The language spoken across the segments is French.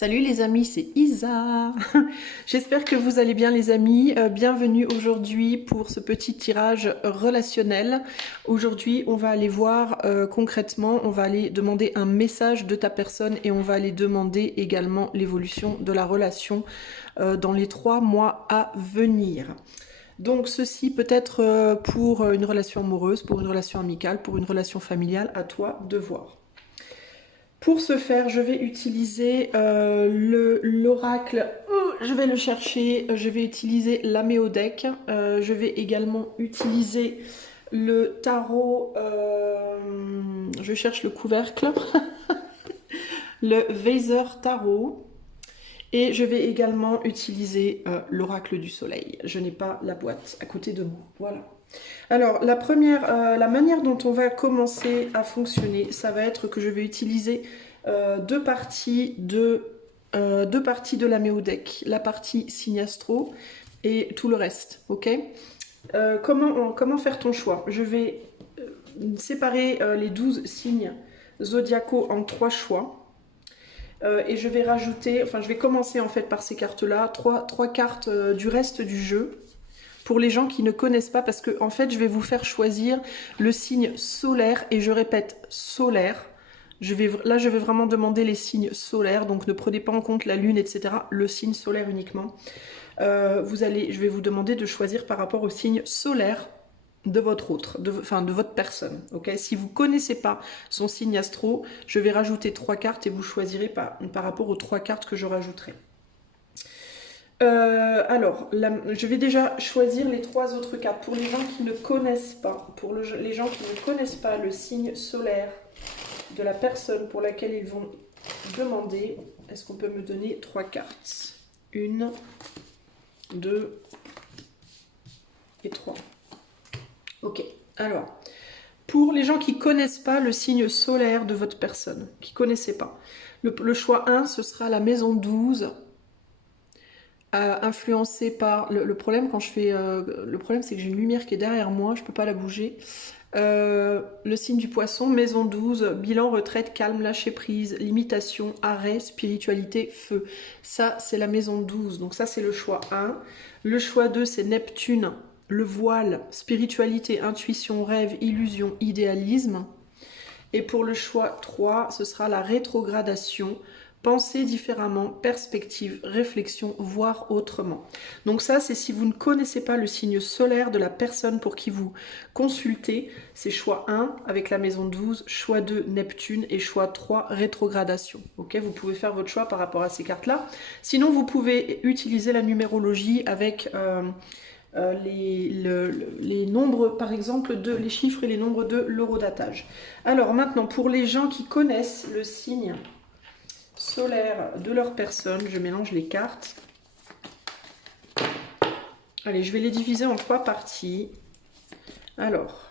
Salut les amis, c'est Isa. J'espère que vous allez bien les amis. Bienvenue aujourd'hui pour ce petit tirage relationnel. Aujourd'hui, on va aller voir concrètement, on va aller demander un message de ta personne et on va aller demander également l'évolution de la relation dans les 3 mois à venir. Donc ceci peut être pour une relation amoureuse, pour une relation amicale, pour une relation familiale, à toi de voir. Pour ce faire, je vais utiliser l'oracle, je vais le chercher, je vais utiliser l'Améodec, je vais également utiliser le tarot, je cherche le couvercle, le Weiser Tarot, et je vais également utiliser l'oracle du soleil. Je n'ai pas la boîte à côté de moi, voilà. Alors, la manière dont on va commencer à fonctionner, ça va être que je vais utiliser deux parties de l'Améodec, la partie signe astro et tout le reste, ok? Comment faire ton choix? Je vais séparer les 12 signes zodiacaux en 3 choix. Et je vais rajouter, enfin je vais commencer en fait par ces cartes-là, trois cartes du reste du jeu. Pour les gens qui ne connaissent pas, parce que en fait je vais vous faire choisir le signe solaire, et je répète solaire. Là je vais vraiment demander les signes solaires, donc ne prenez pas en compte la lune, etc. Le signe solaire uniquement. Je vais vous demander de choisir par rapport au signe solaire de votre personne. Okay, si vous ne connaissez pas son signe astro, je vais rajouter 3 cartes et vous choisirez par rapport aux 3 cartes que je rajouterai. Je vais déjà choisir les 3 autres cartes. Pour les gens qui ne connaissent pas, les gens qui ne connaissent pas le signe solaire de la personne pour laquelle ils vont demander, est-ce qu'on peut me donner 3 cartes? 1, 2 et 3. Ok, alors, pour les gens qui ne connaissent pas le signe solaire de votre personne, qui ne connaissaient pas, le choix 1, ce sera la maison 12, influencé par le problème quand je fais le problème c'est que j'ai une lumière qui est derrière moi, je peux pas la bouger. Le signe du poisson, maison 12, bilan, retraite, calme, lâcher prise, limitation, arrêt, spiritualité, feu. Ça c'est la maison 12, donc ça c'est le choix 1. Le choix 2 c'est Neptune, le voile, spiritualité, intuition, rêve, illusion, idéalisme. Et pour le choix 3 ce sera la rétrogradation, penser différemment, perspective, réflexion, voir autrement. Donc ça, c'est si vous ne connaissez pas le signe solaire de la personne pour qui vous consultez. C'est choix 1 avec la maison 12, choix 2 Neptune et choix 3 rétrogradation. Ok, vous pouvez faire votre choix par rapport à ces cartes-là. Sinon, vous pouvez utiliser la numérologie avec les nombres, par exemple, les chiffres et les nombres de l'horodatage. Alors maintenant, pour les gens qui connaissent le signe solaire de leur personne, je mélange les cartes. Allez, je vais les diviser en 3 parties. Alors,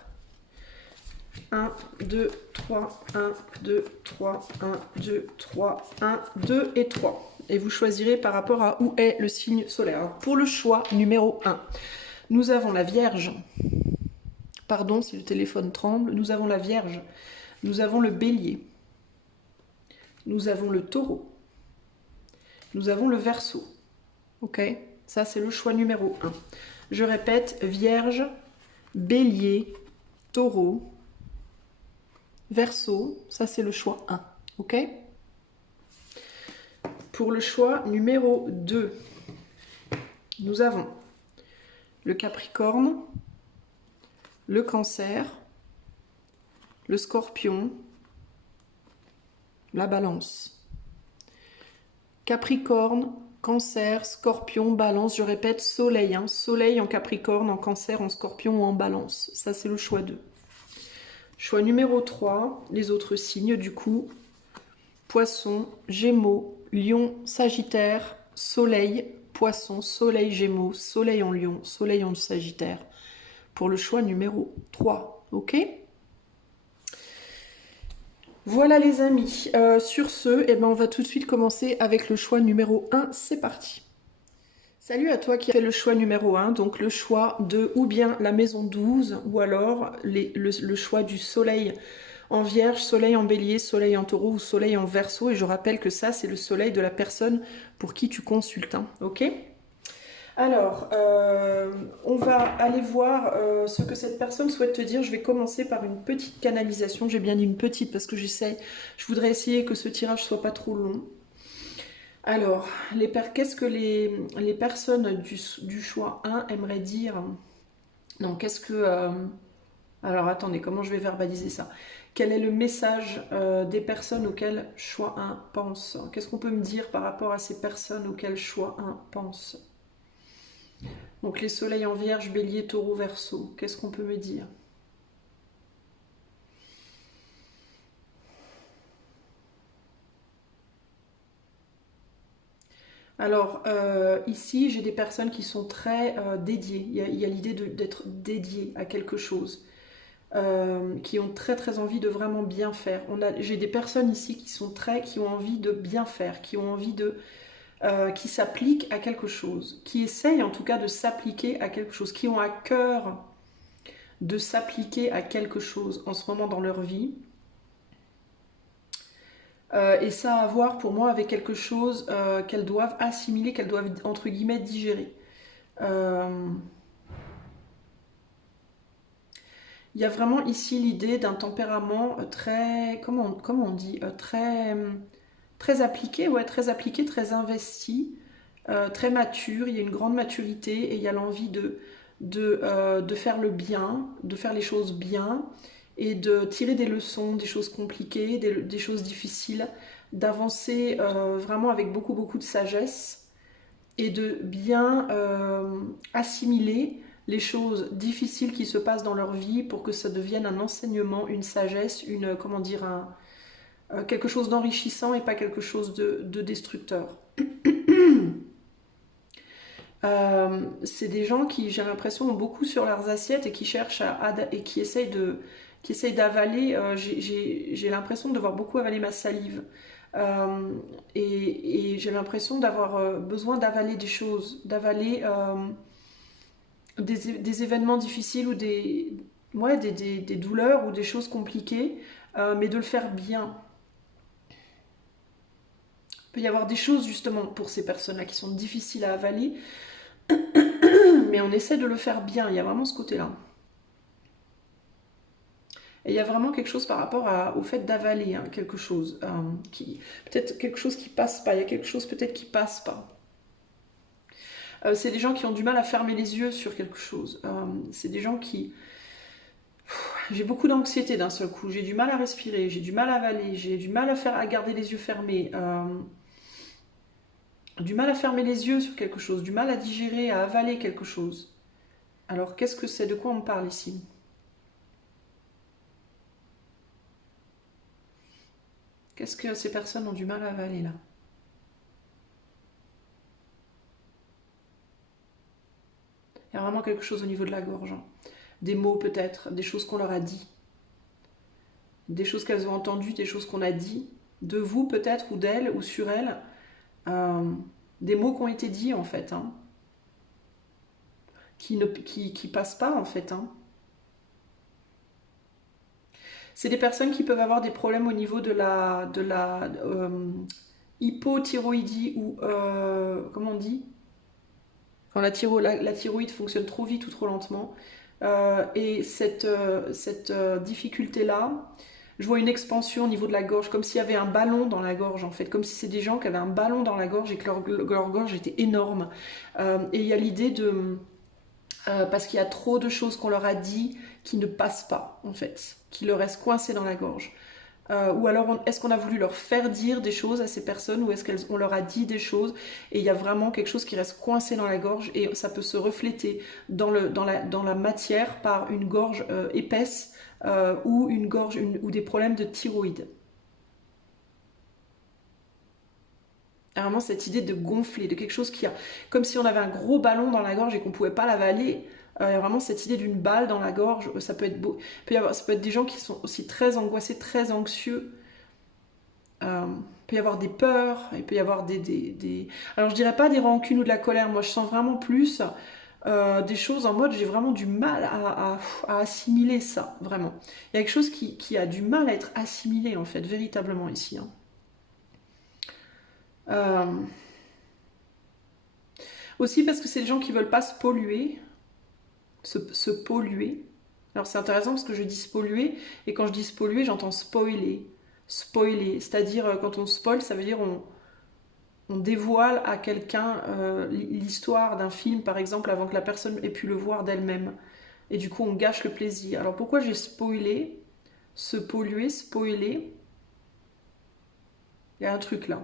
1, 2, 3, 1, 2, 3, 1, 2, 3, 1, 2 et 3. Et vous choisirez par rapport à où est le signe solaire. Alors, pour le choix numéro 1, nous avons la Vierge. Pardon si le téléphone tremble. Nous avons la Vierge. Nous avons le Bélier. Nous avons le Taureau. Nous avons le Verseau. Ok? Ça, c'est le choix numéro 1. Je répète, Vierge, Bélier, Taureau, Verseau. Ça, c'est le choix 1. Ok? Pour le choix numéro 2, nous avons le Capricorne, le Cancer, le Scorpion, la Balance. Capricorne, Cancer, Scorpion, Balance, je répète, Soleil. Soleil en Capricorne, en Cancer, en Scorpion ou en Balance. Ça, c'est le choix 2. Choix numéro 3, les autres signes du coup. Poisson, Gémeaux, Lion, Sagittaire, Soleil, Poisson, Soleil, Gémeaux, Soleil en Lion, Soleil en Sagittaire. Pour le choix numéro 3. Ok ? Voilà les amis, sur ce, on va tout de suite commencer avec le choix numéro 1, c'est parti. Salut à toi qui a fait le choix numéro 1, donc le choix de ou bien la maison 12 ou alors le choix du soleil en Vierge, Soleil en Bélier, Soleil en Taureau ou Soleil en Verseau. Et je rappelle que ça, c'est le Soleil de la personne pour qui tu consultes. Hein, ok? Alors, on va aller voir ce que cette personne souhaite te dire. Je vais commencer par une petite canalisation. J'ai bien dit une petite parce que je voudrais essayer que ce tirage soit pas trop long. Alors, qu'est-ce que les personnes du choix 1 aimeraient dire? Non, qu'est-ce que... alors, attendez, comment je vais verbaliser ça? Quel est le message des personnes auxquelles choix 1 pense? Qu'est-ce qu'on peut me dire par rapport à ces personnes auxquelles choix 1 pense? Donc, les soleils en Vierge, Bélier, Taureau, Verseau. Qu'est-ce qu'on peut me dire? Alors, ici, j'ai des personnes qui sont très dédiées. Il y a l'idée d'être dédié à quelque chose, qui ont très très envie de vraiment bien faire. J'ai des personnes ici qui ont envie de bien faire, qui ont envie qui s'appliquent à quelque chose, qui essayent en tout cas de s'appliquer à quelque chose, qui ont à cœur de s'appliquer à quelque chose en ce moment dans leur vie. Et ça a à voir pour moi avec quelque chose qu'elles doivent assimiler, qu'elles doivent entre guillemets digérer. Il y a vraiment ici l'idée d'un tempérament très, comment on dit, très appliqué, ouais, très appliqué, très investi, très mature. Il y a une grande maturité et il y a l'envie de faire le bien, de faire les choses bien et de tirer des leçons, des choses compliquées, des choses difficiles, d'avancer vraiment avec beaucoup beaucoup de sagesse et de bien assimiler les choses difficiles qui se passent dans leur vie pour que ça devienne un enseignement, une sagesse, comment dire, quelque chose d'enrichissant et pas quelque chose de destructeur. C'est des gens qui, j'ai l'impression, ont beaucoup sur leurs assiettes et qui cherchent et qui essayent d'avaler. J'ai l'impression de devoir beaucoup avaler ma salive. Et j'ai l'impression d'avoir besoin d'avaler des choses, d'avaler des événements difficiles ou des douleurs ou des choses compliquées, mais de le faire bien. Il peut y avoir des choses justement pour ces personnes-là qui sont difficiles à avaler, mais on essaie de le faire bien. Il y a vraiment ce côté-là. Et il y a vraiment quelque chose par rapport au fait d'avaler quelque chose, peut-être quelque chose qui passe pas. Il y a quelque chose peut-être qui passe pas. C'est des gens qui ont du mal à fermer les yeux sur quelque chose. C'est des gens qui... J'ai beaucoup d'anxiété d'un seul coup. J'ai du mal à respirer, j'ai du mal à avaler, j'ai du mal à garder les yeux fermés. Du mal à fermer les yeux sur quelque chose, du mal à digérer, à avaler quelque chose. Alors qu'est-ce que c'est? De quoi on me parle ici? Qu'est-ce que ces personnes ont du mal à avaler là? Il y a vraiment quelque chose au niveau de la gorge. Hein. Des mots peut-être, des choses qu'on leur a dit. Des choses qu'elles ont entendues, des choses qu'on a dit. De vous peut-être, ou d'elles, ou sur elles. Des mots qui ont été dits en fait. Hein. Qui passent pas en fait. Hein. C'est des personnes qui peuvent avoir des problèmes au niveau de la hypothyroïdie ou comment on dit? Quand la thyroïde fonctionne trop vite ou trop lentement. Et cette difficulté-là, je vois une expansion au niveau de la gorge, comme s'il y avait un ballon dans la gorge en fait, comme si c'est des gens qui avaient un ballon dans la gorge et que leur gorge était énorme. Et il y a l'idée parce qu'il y a trop de choses qu'on leur a dit qui ne passent pas en fait, qui leur restent coincées dans la gorge. Ou alors est-ce qu'on a voulu leur faire dire des choses à ces personnes ou est-ce qu'on leur a dit des choses et il y a vraiment quelque chose qui reste coincé dans la gorge et ça peut se refléter dans la matière par une gorge épaisse ou ou des problèmes de thyroïde. Vraiment cette idée de gonfler, de quelque chose comme si on avait un gros ballon dans la gorge et qu'on ne pouvait pas l'avaler. Il y a vraiment cette idée d'une balle dans la gorge, ça peut être beau. Ça peut être des gens qui sont aussi très angoissés, très anxieux. Il peut y avoir des peurs, il peut y avoir Alors je dirais pas des rancunes ou de la colère, moi je sens vraiment plus des choses en mode j'ai vraiment du mal à assimiler ça, vraiment. Il y a quelque chose qui a du mal à être assimilé en fait, véritablement ici. Hein. Aussi parce que c'est des gens qui veulent pas se polluer, se polluer. Alors c'est intéressant parce que je dis se polluer, et quand je dis se polluer, j'entends spoiler. Spoiler, c'est-à-dire quand on spoil, ça veut dire on dévoile à quelqu'un l'histoire d'un film, par exemple, avant que la personne ait pu le voir d'elle-même. Et du coup, on gâche le plaisir. Alors pourquoi j'ai spoilé, se polluer, spoiler? Il y a un truc là.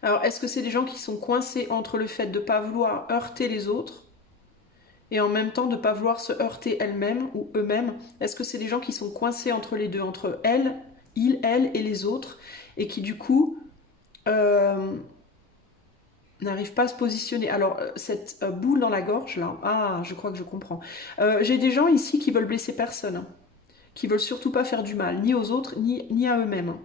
Alors, est-ce que c'est des gens qui sont coincés entre le fait de ne pas vouloir heurter les autres et en même temps de ne pas vouloir se heurter elles-mêmes ou eux-mêmes? Est-ce que c'est des gens qui sont coincés entre les deux, entre elles, elles et les autres, et qui du coup n'arrivent pas à se positionner? Alors, cette boule dans la gorge là, ah, je crois que je comprends. J'ai des gens ici qui veulent blesser personne, hein, qui veulent surtout pas faire du mal, ni aux autres, ni à eux-mêmes.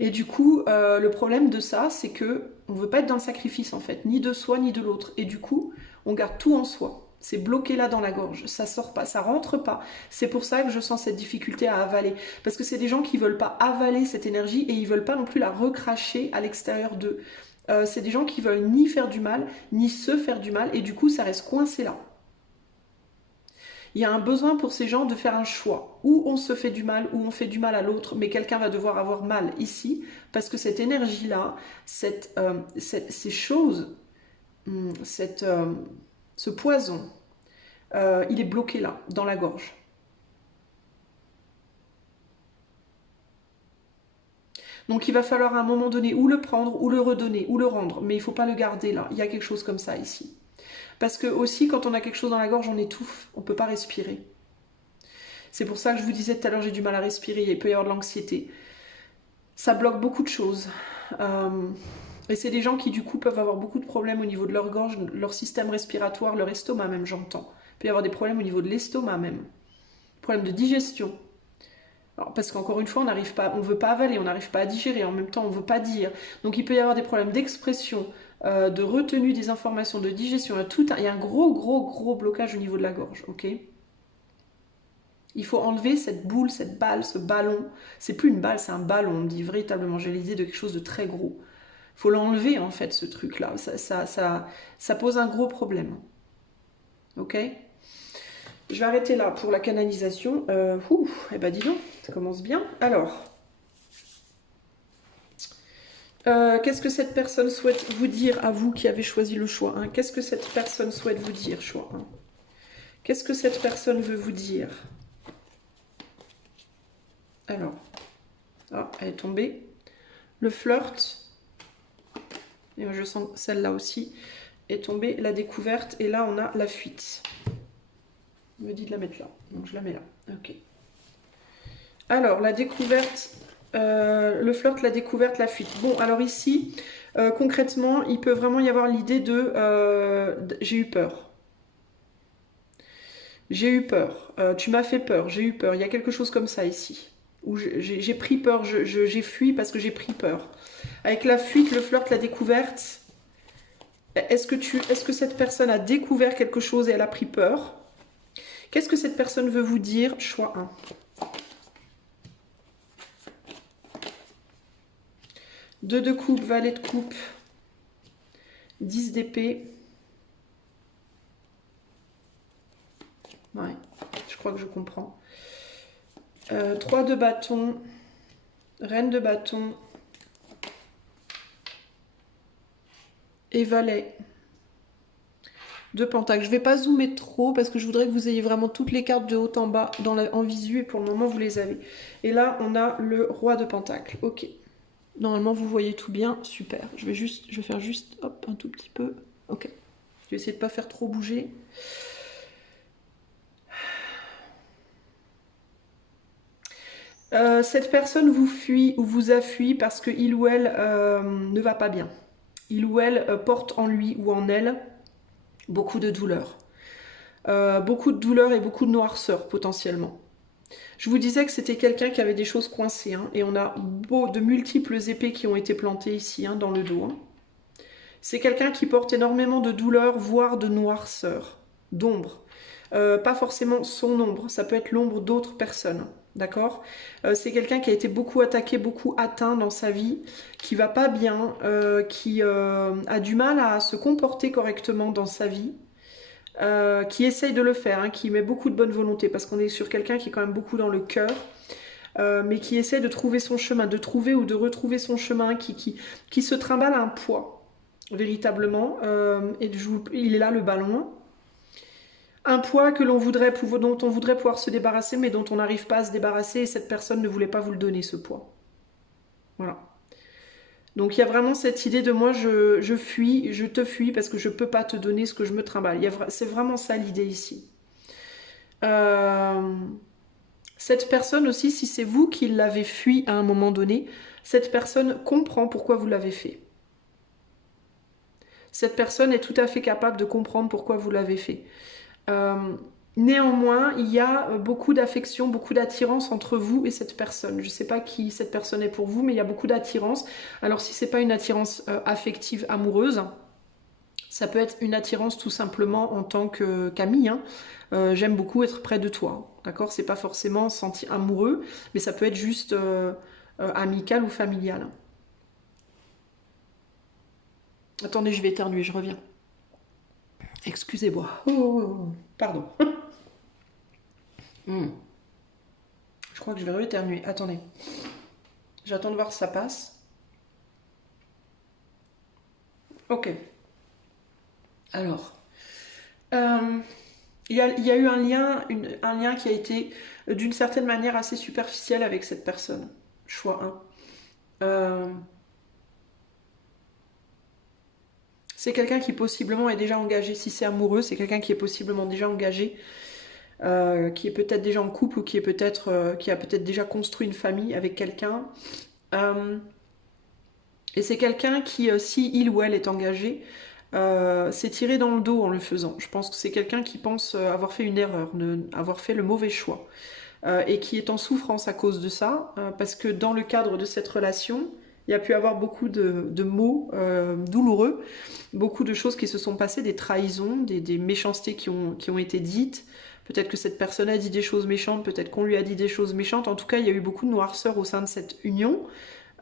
Et du coup, le problème de ça, c'est que on veut pas être dans le sacrifice en fait, ni de soi ni de l'autre. Et du coup, on garde tout en soi. C'est bloqué là dans la gorge, ça sort pas, ça rentre pas. C'est pour ça que je sens cette difficulté à avaler, parce que c'est des gens qui veulent pas avaler cette énergie et ils veulent pas non plus la recracher à l'extérieur d'eux. C'est des gens qui veulent ni faire du mal, ni se faire du mal, et du coup, ça reste coincé là. Il y a un besoin pour ces gens de faire un choix. Ou on se fait du mal, ou on fait du mal à l'autre, mais quelqu'un va devoir avoir mal ici, parce que cette énergie-là, ces choses, ce poison, il est bloqué là, dans la gorge. Donc il va falloir à un moment donné ou le prendre, ou le redonner, ou le rendre, mais il ne faut pas le garder là. Il y a quelque chose comme ça ici. Parce que aussi, quand on a quelque chose dans la gorge, on étouffe, on ne peut pas respirer. C'est pour ça que je vous disais tout à l'heure, j'ai du mal à respirer, il peut y avoir de l'anxiété. Ça bloque beaucoup de choses. Et c'est des gens qui du coup peuvent avoir beaucoup de problèmes au niveau de leur gorge, leur système respiratoire, leur estomac même, j'entends. Il peut y avoir des problèmes au niveau de l'estomac même. Problèmes de digestion. Alors, parce qu'encore une fois, on n'arrive pas, on veut pas avaler, on n'arrive pas à digérer, en même temps on veut pas dire. Donc il peut y avoir des problèmes d'expression, de retenue des informations, de digestion. Il y a un gros blocage au niveau de la gorge, ok? Il faut enlever cette boule, cette balle, ce ballon. C'est plus une balle, c'est un ballon, on me dit véritablement. J'ai l'idée de quelque chose de très gros. Il faut l'enlever en fait, ce truc-là. Ça pose un gros problème. Ok? Je vais arrêter là pour la canalisation. Eh ben dis donc, ça commence bien. Alors, qu'est-ce que cette personne souhaite vous dire à vous qui avez choisi le choix 1? Qu'est-ce que cette personne souhaite vous dire, choix 1? Qu'est-ce que cette personne veut vous dire? Alors, elle est tombée. Le flirt, et je sens celle-là aussi, est tombée. La découverte, et là on a la fuite. Il me dit de la mettre là, donc je la mets là. Ok. Alors, la découverte, le flirt, la découverte, la fuite. Bon, alors ici, concrètement, il peut vraiment y avoir l'idée de j'ai eu peur. J'ai eu peur. Tu m'as fait peur, j'ai eu peur. Il y a quelque chose comme ça ici. Où j'ai pris peur, j'ai fui parce que j'ai pris peur. Avec la fuite, le flirt, la découverte, est-ce que cette personne a découvert quelque chose et elle a pris peur? Qu'est-ce que cette personne veut vous dire? Choix 1. Deux de coupe, valet de coupe, 10 d'épée. Ouais, je crois que je comprends. 3 de bâton, reine de bâton et valet de pentacle. Je ne vais pas zoomer trop parce que je voudrais que vous ayez vraiment toutes les cartes de haut en bas en visu, et pour le moment vous les avez. Et là on a le roi de pentacle. Ok. Normalement vous voyez tout bien, super. Je vais faire juste hop un tout petit peu. Ok. Je vais essayer de ne pas faire trop bouger. Cette personne vous fuit ou vous a fui parce que il ou elle ne va pas bien. Il ou elle porte en lui ou en elle beaucoup de douleur. Beaucoup de douleur et beaucoup de noirceur potentiellement. Je vous disais que c'était quelqu'un qui avait des choses coincées, hein, et on a de multiples épées qui ont été plantées ici, hein, dans le dos. Hein. C'est quelqu'un qui porte énormément de douleur, voire de noirceur, d'ombre. Pas forcément son ombre, ça peut être l'ombre d'autres personnes. D'accord. C'est quelqu'un qui a été beaucoup attaqué, beaucoup atteint dans sa vie, qui va pas bien, qui a du mal à se comporter correctement dans sa vie, qui essaye de le faire, hein, qui met beaucoup de bonne volonté, parce qu'on est sur quelqu'un qui est quand même beaucoup dans le cœur, mais qui essaie de trouver son chemin, de trouver ou de retrouver son chemin, qui se trimballe un poids, véritablement, et il est là le ballon. Un poids que l'on voudrait, dont on voudrait pouvoir se débarrasser, mais dont on n'arrive pas à se débarrasser, et cette personne ne voulait pas vous le donner, ce poids. Voilà. Donc il y a vraiment cette idée de moi, je fuis, je te fuis parce que je ne peux pas te donner ce que je me trimballe. C'est vraiment ça l'idée ici. Cette personne aussi, si c'est vous qui l'avez fui à un moment donné, cette personne comprend pourquoi vous l'avez fait. Cette personne est tout à fait capable de comprendre pourquoi vous l'avez fait. Néanmoins, il y a beaucoup d'affection, beaucoup d'attirance entre vous et cette personne. Je ne sais pas qui cette personne est pour vous, mais il y a beaucoup d'attirance. Alors si ce n'est pas une attirance affective, amoureuse, ça peut être une attirance tout simplement en tant qu'amie. Hein. J'aime beaucoup être près de toi. D'accord. C'est pas forcément senti amoureux, mais ça peut être juste amical ou familial. Attendez, je vais éternuer, je reviens. Excusez-moi. Oh, pardon. Je crois que je vais rééternuer. Attendez. J'attends de voir si ça passe. Ok. Alors. Il y a eu un lien qui a été d'une certaine manière assez superficiel avec cette personne. Choix 1. C'est quelqu'un qui possiblement est déjà engagé. Si c'est amoureux, c'est quelqu'un qui est possiblement déjà engagé, qui est peut-être déjà en couple ou qui a peut-être déjà construit une famille avec quelqu'un. Et c'est quelqu'un qui, si il ou elle est engagé, s'est tiré dans le dos en le faisant. Je pense que c'est quelqu'un qui pense avoir fait une erreur, avoir fait le mauvais choix, et qui est en souffrance à cause de ça, parce que dans le cadre de cette relation, il y a pu avoir beaucoup de mots douloureux, beaucoup de choses qui se sont passées, des trahisons, des méchancetés qui ont été dites. Peut-être que cette personne a dit des choses méchantes, peut-être qu'on lui a dit des choses méchantes. En tout cas, il y a eu beaucoup de noirceur au sein de cette union.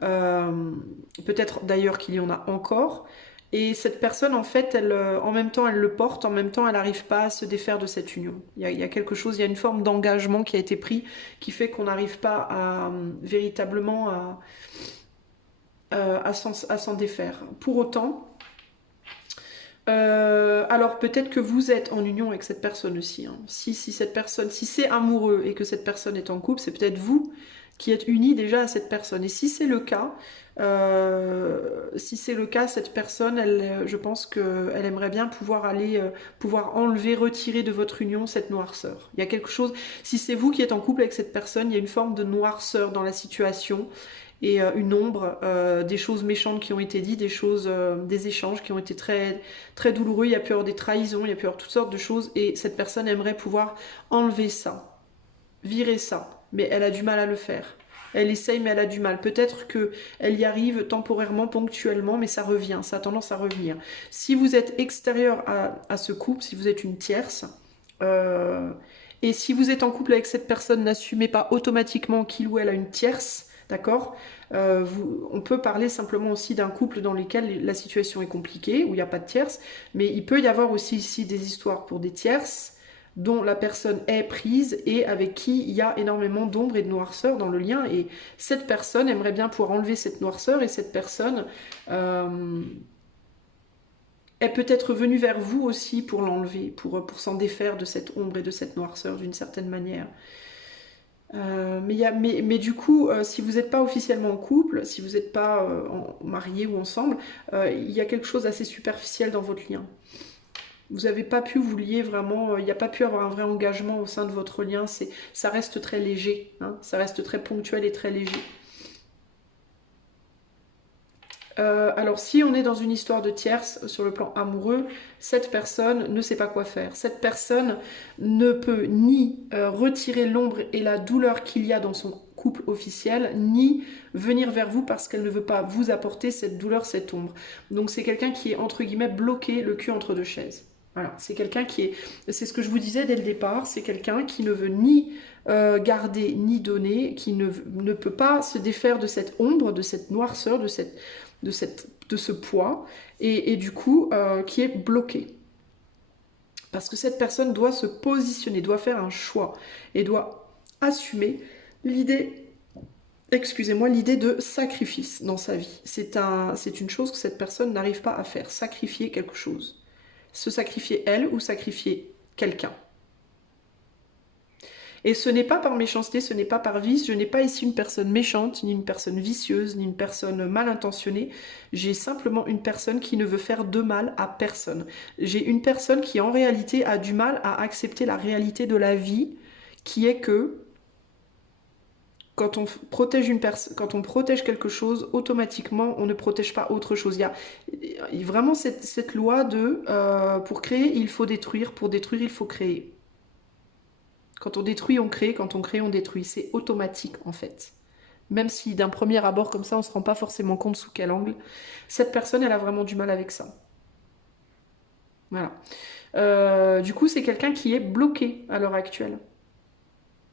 Peut-être d'ailleurs qu'il y en a encore. Et cette personne, en fait, en même temps, elle le porte, en même temps, elle n'arrive pas à se défaire de cette union. Il y a quelque chose, il y a une forme d'engagement qui a été pris, qui fait qu'on n'arrive pas véritablement à s'en défaire. Pour autant, alors peut-être que vous êtes en union avec cette personne aussi. Hein. Si c'est amoureux et que cette personne est en couple, c'est peut-être vous qui êtes unis déjà à cette personne. Et si c'est le cas, cette personne, je pense qu'elle aimerait bien pouvoir enlever, retirer de votre union cette noirceur. Il y a quelque chose, si c'est vous qui êtes en couple avec cette personne, il y a une forme de noirceur dans la situation et une ombre, des choses méchantes qui ont été dites, des échanges qui ont été très, très douloureux. Il y a pu y avoir des trahisons, il y a pu y avoir toutes sortes de choses et cette personne aimerait pouvoir enlever ça, virer ça. Mais elle a du mal à le faire. Elle essaye, mais elle a du mal. Peut-être qu'elle y arrive temporairement, ponctuellement, mais ça revient, ça a tendance à revenir. Si vous êtes extérieur à ce couple, si vous êtes une tierce, et si vous êtes en couple avec cette personne, n'assumez pas automatiquement qu'il ou elle a une tierce, d'accord. On peut parler simplement aussi d'un couple dans lequel la situation est compliquée, où il n'y a pas de tierce, mais il peut y avoir aussi ici des histoires pour des tierces, dont la personne est prise et avec qui il y a énormément d'ombre et de noirceur dans le lien. Et cette personne aimerait bien pouvoir enlever cette noirceur et cette personne est peut-être venue vers vous aussi pour l'enlever, pour s'en défaire de cette ombre et de cette noirceur d'une certaine manière. Mais du coup, si vous n'êtes pas officiellement en couple, si vous n'êtes pas mariés ou ensemble, il y a quelque chose d'assez superficiel dans votre lien. Vous n'avez pas pu vous lier vraiment, il n'y a pas pu avoir un vrai engagement au sein de votre lien, ça reste très léger, hein, ça reste très ponctuel et très léger. Alors si on est dans une histoire de tierce sur le plan amoureux, cette personne ne sait pas quoi faire. Cette personne ne peut ni retirer l'ombre et la douleur qu'il y a dans son couple officiel, ni venir vers vous parce qu'elle ne veut pas vous apporter cette douleur, cette ombre. Donc c'est quelqu'un qui est entre guillemets bloqué, le cul entre deux chaises. Voilà, c'est quelqu'un qui est, c'est ce que je vous disais dès le départ, c'est quelqu'un qui ne veut ni garder ni donner, qui ne peut pas se défaire de cette ombre, de cette noirceur, de ce poids, et du coup, qui est bloqué. Parce que cette personne doit se positionner, doit faire un choix, et doit assumer l'idée, excusez-moi, l'idée de sacrifice dans sa vie. C'est une chose que cette personne n'arrive pas à faire, sacrifier quelque chose. Se sacrifier elle ou sacrifier quelqu'un. Et ce n'est pas par méchanceté, ce n'est pas par vice. Je n'ai pas ici une personne méchante, ni une personne vicieuse, ni une personne mal intentionnée. J'ai simplement une personne qui ne veut faire de mal à personne. J'ai une personne qui en réalité a du mal à accepter la réalité de la vie, qui est que quand on protège quand on protège quelque chose, automatiquement on ne protège pas autre chose. Il y a vraiment cette loi de pour créer il faut détruire, pour détruire il faut créer. Quand on détruit, on crée. Quand on crée, on détruit. C'est automatique, en fait. Même si d'un premier abord comme ça, on ne se rend pas forcément compte sous quel angle. Cette personne, elle a vraiment du mal avec ça. Voilà. Du coup, c'est quelqu'un qui est bloqué à l'heure actuelle.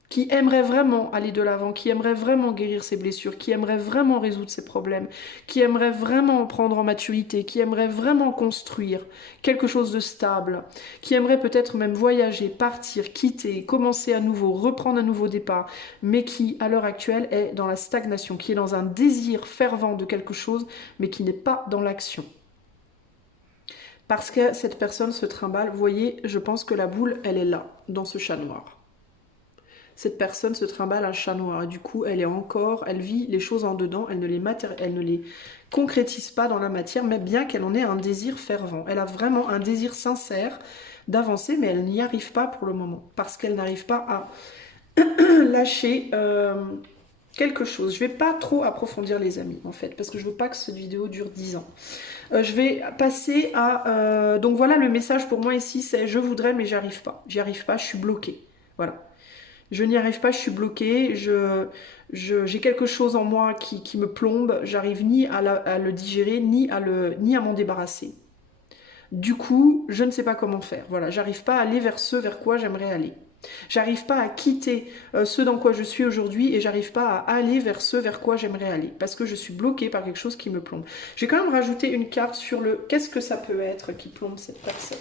Qui aimerait vraiment aller de l'avant, qui aimerait vraiment guérir ses blessures, qui aimerait vraiment résoudre ses problèmes, qui aimerait vraiment prendre en maturité, qui aimerait vraiment construire quelque chose de stable, qui aimerait peut-être même voyager, partir, quitter, commencer à nouveau, reprendre un nouveau départ, mais qui, à l'heure actuelle, est dans la stagnation, qui est dans un désir fervent de quelque chose, mais qui n'est pas dans l'action. Parce que cette personne se trimballe, vous voyez, je pense que la boule, elle est là, dans ce chat noir. Cette personne se trimballe un chat noir et du coup elle vit les choses en dedans, elle ne les concrétise pas dans la matière, mais bien qu'elle en ait un désir fervent. Elle a vraiment un désir sincère d'avancer, mais elle n'y arrive pas pour le moment, parce qu'elle n'arrive pas à lâcher quelque chose. Je ne vais pas trop approfondir les amis en fait, parce que je ne veux pas que cette vidéo dure 10 ans. Je vais passer à... donc voilà, le message pour moi ici c'est je voudrais mais j'arrive pas. J'y arrive pas, je suis bloquée. Voilà. Je n'y arrive pas, je suis bloquée, j'ai quelque chose en moi qui me plombe, j'arrive ni à le digérer, ni à m'en débarrasser. Du coup, je ne sais pas comment faire. Voilà, j'arrive pas à aller vers ce vers quoi j'aimerais aller. J'arrive pas à quitter ce dans quoi je suis aujourd'hui et j'arrive pas à aller vers ce vers quoi j'aimerais aller parce que je suis bloquée par quelque chose qui me plombe. J'ai quand même rajouté une carte sur le qu'est-ce que ça peut être qui plombe cette personne.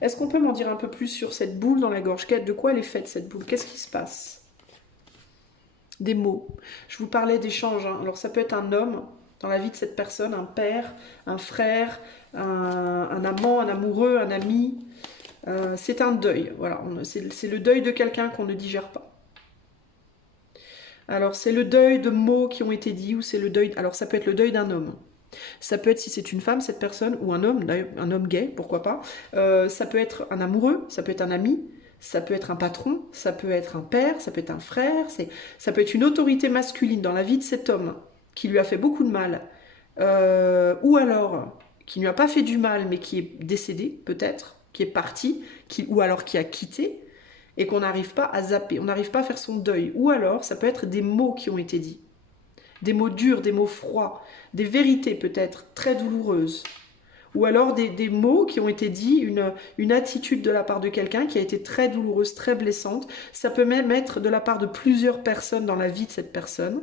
Est-ce qu'on peut m'en dire un peu plus sur cette boule dans la gorge? De quoi elle est faite cette boule? Qu'est-ce qui se passe? Des mots. Je vous parlais d'échanges. Hein. Alors ça peut être un homme dans la vie de cette personne, un père, un frère, un amant, un amoureux, un ami. C'est un deuil. Voilà, c'est le deuil de quelqu'un qu'on ne digère pas. Alors c'est le deuil de mots qui ont été dits ou c'est le deuil... Alors ça peut être le deuil d'un homme. Ça peut être, si c'est une femme, cette personne, ou un homme gay, pourquoi pas. Ça peut être un amoureux, ça peut être un ami, ça peut être un patron, ça peut être un père, ça peut être un frère, ça peut être une autorité masculine dans la vie de cet homme qui lui a fait beaucoup de mal, ou alors qui ne lui a pas fait du mal, mais qui est décédé, peut-être, qui est parti, ou alors qui a quitté, et qu'on n'arrive pas à zapper, on n'arrive pas à faire son deuil. Ou alors, ça peut être des mots qui ont été dits. Des mots durs, des mots froids, des vérités peut-être très douloureuses. Ou alors des mots qui ont été dits, une attitude de la part de quelqu'un qui a été très douloureuse, très blessante. Ça peut même être de la part de plusieurs personnes dans la vie de cette personne.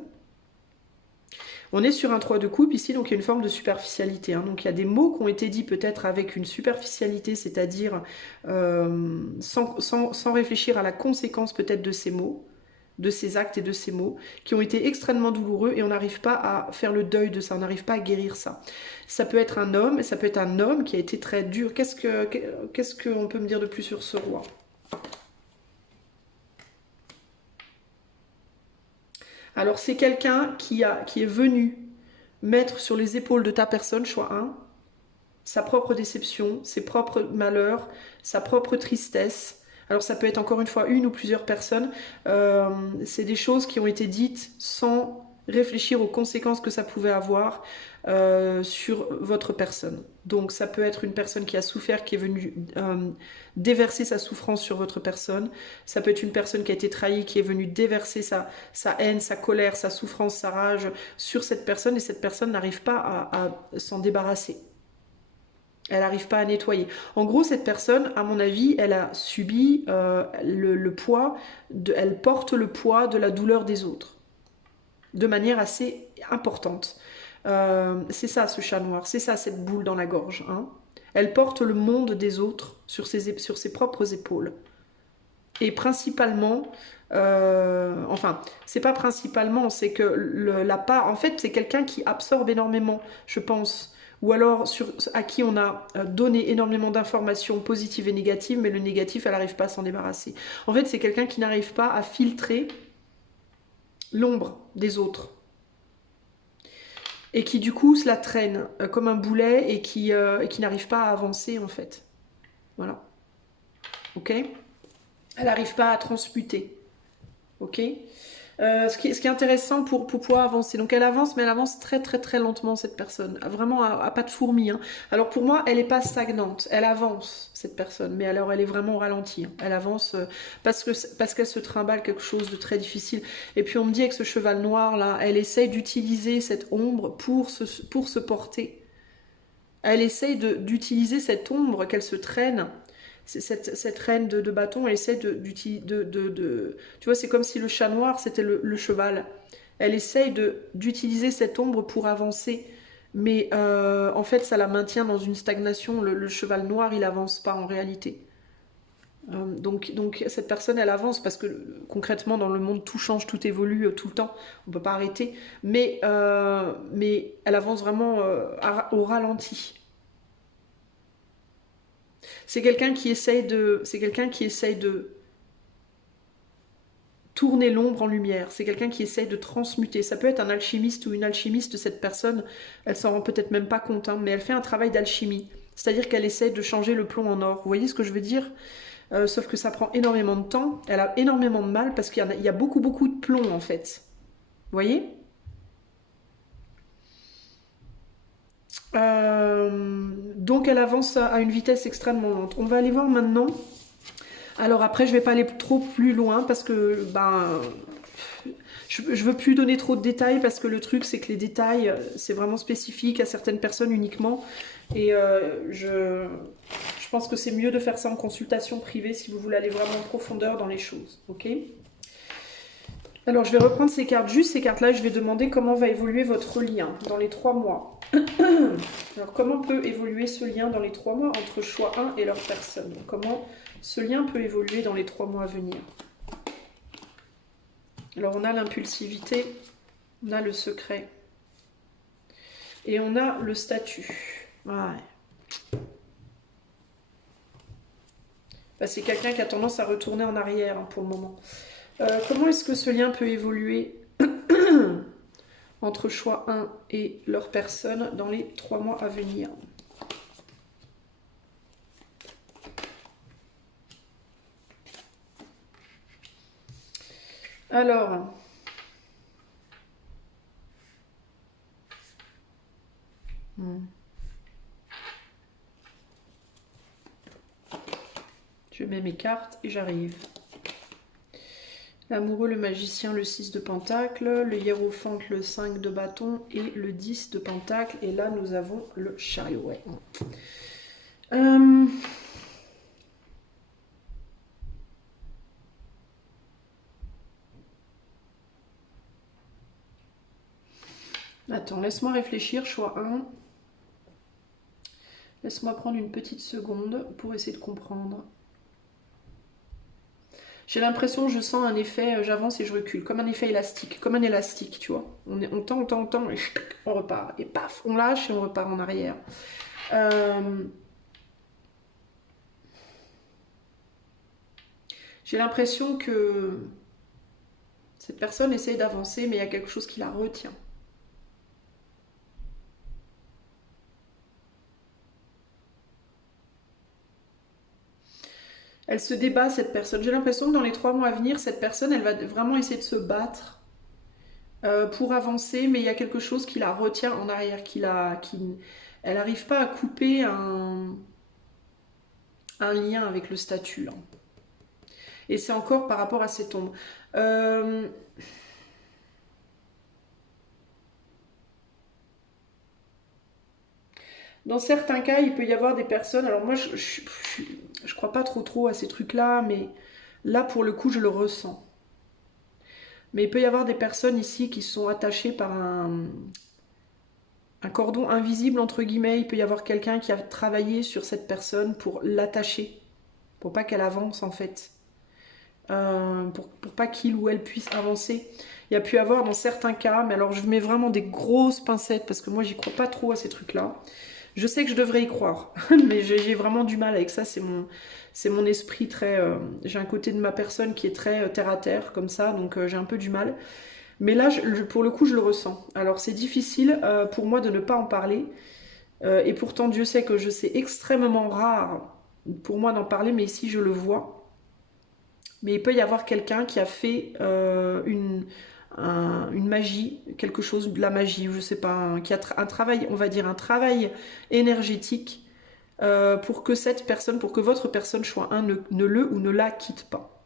On est sur un 3 de coupe ici, donc il y a une forme de superficialité. Hein. Donc il y a des mots qui ont été dits peut-être avec une superficialité, c'est-à-dire sans réfléchir à la conséquence peut-être de ces mots, de ces actes et de ces mots, qui ont été extrêmement douloureux et on n'arrive pas à faire le deuil de ça, on n'arrive pas à guérir ça. Ça peut être un homme, et ça peut être un homme qui a été très dur. Qu'est-ce qu'on peut me dire de plus sur ce roi? Alors c'est quelqu'un qui est venu mettre sur les épaules de ta personne, choix 1, sa propre déception, ses propres malheurs, sa propre tristesse. Alors ça peut être encore une fois une ou plusieurs personnes. C'est des choses qui ont été dites sans réfléchir aux conséquences que ça pouvait avoir sur votre personne. Donc ça peut être une personne qui a souffert, qui est venue déverser sa souffrance sur votre personne. Ça peut être une personne qui a été trahie, qui est venue déverser sa haine, sa colère, sa souffrance, sa rage sur cette personne, et cette personne n'arrive pas à s'en débarrasser. Elle n'arrive pas à nettoyer. En gros, cette personne, à mon avis, elle a subi le poids, elle porte le poids de la douleur des autres, de manière assez importante. C'est ça ce chat noir, c'est ça cette boule dans la gorge. Hein. Elle porte le monde des autres sur ses propres épaules. Et principalement, enfin, c'est pas principalement, c'est que la part, en fait, c'est quelqu'un qui absorbe énormément, je pense. Ou alors à qui on a donné énormément d'informations positives et négatives, mais le négatif, elle n'arrive pas à s'en débarrasser. En fait, c'est quelqu'un qui n'arrive pas à filtrer l'ombre des autres. Et qui, du coup, se la traîne comme un boulet et qui n'arrive pas à avancer, en fait. Voilà. Ok ? Elle n'arrive pas à transmuter. Ok ? Ce qui est intéressant pour pouvoir avancer. Donc elle avance, mais elle avance très très très lentement, cette personne. Vraiment à pas de fourmi. Hein. Alors pour moi, elle n'est pas stagnante. Elle avance, cette personne. Mais alors elle est vraiment au ralenti. Hein. Elle avance parce qu'elle se trimballe quelque chose de très difficile. Et puis on me dit avec ce cheval noir là, elle essaye d'utiliser cette ombre pour se porter. Elle essaye d'utiliser cette ombre qu'elle se traîne. Cette reine de bâton, elle essaie tu vois, c'est comme si le chat noir, c'était le cheval. Elle essaye d'utiliser cette ombre pour avancer. Mais en fait, ça la maintient dans une stagnation. Le cheval noir, il avance pas en réalité. Donc cette personne, elle avance parce que concrètement, dans le monde, tout change, tout évolue tout le temps. On peut pas arrêter. Mais elle avance vraiment au ralenti. C'est quelqu'un qui essaye de tourner l'ombre en lumière. C'est quelqu'un qui essaye de transmuter. Ça peut être un alchimiste ou une alchimiste, cette personne. Elle s'en rend peut-être même pas compte, hein, mais elle fait un travail d'alchimie. C'est-à-dire qu'elle essaye de changer le plomb en or. Vous voyez ce que je veux dire ? Sauf que ça prend énormément de temps. Elle a énormément de mal parce qu'il y a beaucoup, beaucoup de plomb, en fait. Vous voyez ? Donc elle avance à une vitesse extrêmement lente. On va aller voir maintenant. Alors après, je vais pas aller trop plus loin parce que je veux plus donner trop de détails parce que le truc c'est que les détails c'est vraiment spécifique à certaines personnes uniquement et je pense que c'est mieux de faire ça en consultation privée si vous voulez aller vraiment en profondeur dans les choses. Ok ? Alors je vais reprendre ces cartes, juste ces cartes là, je vais demander comment va évoluer votre lien dans les 3 mois. Alors comment peut évoluer ce lien dans les 3 mois entre choix 1 et leur personne? Comment ce lien peut évoluer dans les 3 mois à venir? Alors on a l'impulsivité, on a le secret et on a le statut. Ouais. Bah, c'est quelqu'un qui a tendance à retourner en arrière hein, pour le moment. Comment est-ce que ce lien peut évoluer entre choix 1 et leur personne dans les 3 mois à venir? Alors, je mets mes cartes et j'arrive. L'amoureux, le magicien, le 6 de pentacle, le hiérophante, le 5 de bâton et le 10 de pentacle. Et là, nous avons le chariot. Ouais. Attends, laisse-moi réfléchir, choix 1. Laisse-moi prendre une petite seconde pour essayer de comprendre. J'ai l'impression, je sens un effet, j'avance et je recule, comme un effet élastique, comme un élastique, tu vois. On tend, et on repart. Et paf, on lâche et on repart en arrière. J'ai l'impression que cette personne essaye d'avancer, mais il y a quelque chose qui la retient. Elle se débat, cette personne. J'ai l'impression que dans les 3 mois à venir, cette personne, elle va vraiment essayer de se battre pour avancer, mais il y a quelque chose qui la retient en arrière, elle n'arrive pas à couper un lien avec le statut, là. Et c'est encore par rapport à cette ombre. Euh, Dans certains cas, il peut y avoir des personnes. Alors moi, je crois pas trop à ces trucs-là, mais là, pour le coup, je le ressens. Mais il peut y avoir des personnes ici qui sont attachées par un cordon invisible, entre guillemets. Il peut y avoir quelqu'un qui a travaillé sur cette personne pour l'attacher, pour pas qu'elle avance, en fait. Pour pas qu'il ou elle puisse avancer. Il y a pu avoir dans certains cas, mais alors je mets vraiment des grosses pincettes parce que moi, j'y crois pas trop à ces trucs-là. Je sais que je devrais y croire, mais j'ai vraiment du mal avec ça. C'est mon esprit très. J'ai un côté de ma personne qui est très terre à terre, comme ça, donc j'ai un peu du mal. Mais là, pour le coup, je le ressens. Alors, c'est difficile pour moi de ne pas en parler. Et pourtant, Dieu sait que c'est extrêmement rare pour moi d'en parler, mais ici, je le vois. Mais il peut y avoir quelqu'un qui a fait une magie, quelque chose de la magie, je sais pas, qui a un travail, on va dire un travail énergétique pour que cette personne, pour que votre personne soit ne le ou ne la quitte pas.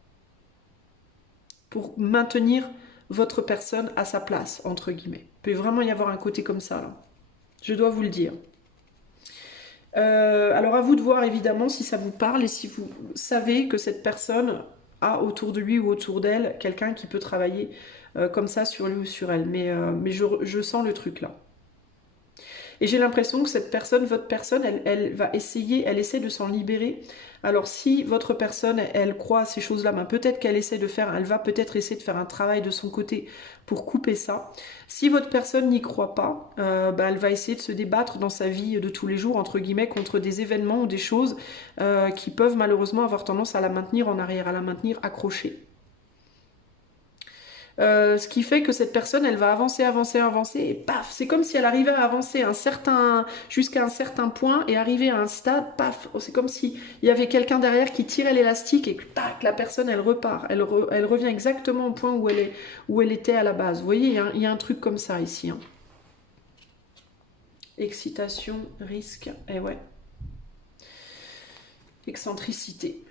Pour maintenir votre personne à sa place, entre guillemets. Il peut vraiment y avoir un côté comme ça, là. Je dois vous le dire. Alors à vous de voir évidemment si ça vous parle et si vous savez que cette personne a autour de lui ou autour d'elle quelqu'un qui peut travailler comme ça sur lui ou sur elle. Mais je sens le truc là. Et j'ai l'impression que cette personne, votre personne, elle va essayer, elle essaie de s'en libérer. Alors si votre personne, elle croit à ces choses-là, ben peut-être qu'elle essaie de faire, elle va peut-être essayer de faire un travail de son côté pour couper ça. Si votre personne n'y croit pas, ben elle va essayer de se débattre dans sa vie de tous les jours, entre guillemets, contre des événements ou des choses qui peuvent malheureusement avoir tendance à la maintenir en arrière, à la maintenir accrochée. Ce qui fait que cette personne, elle va avancer, et paf, c'est comme si elle arrivait à avancer jusqu'à un certain point et arriver à un stade, paf, c'est comme si il y avait quelqu'un derrière qui tirait l'élastique et que tac, la personne, elle repart, elle revient exactement au point où elle était à la base. Vous voyez, il y a un truc comme ça ici. Hein. Excitation, risque, et ouais. Excentricité.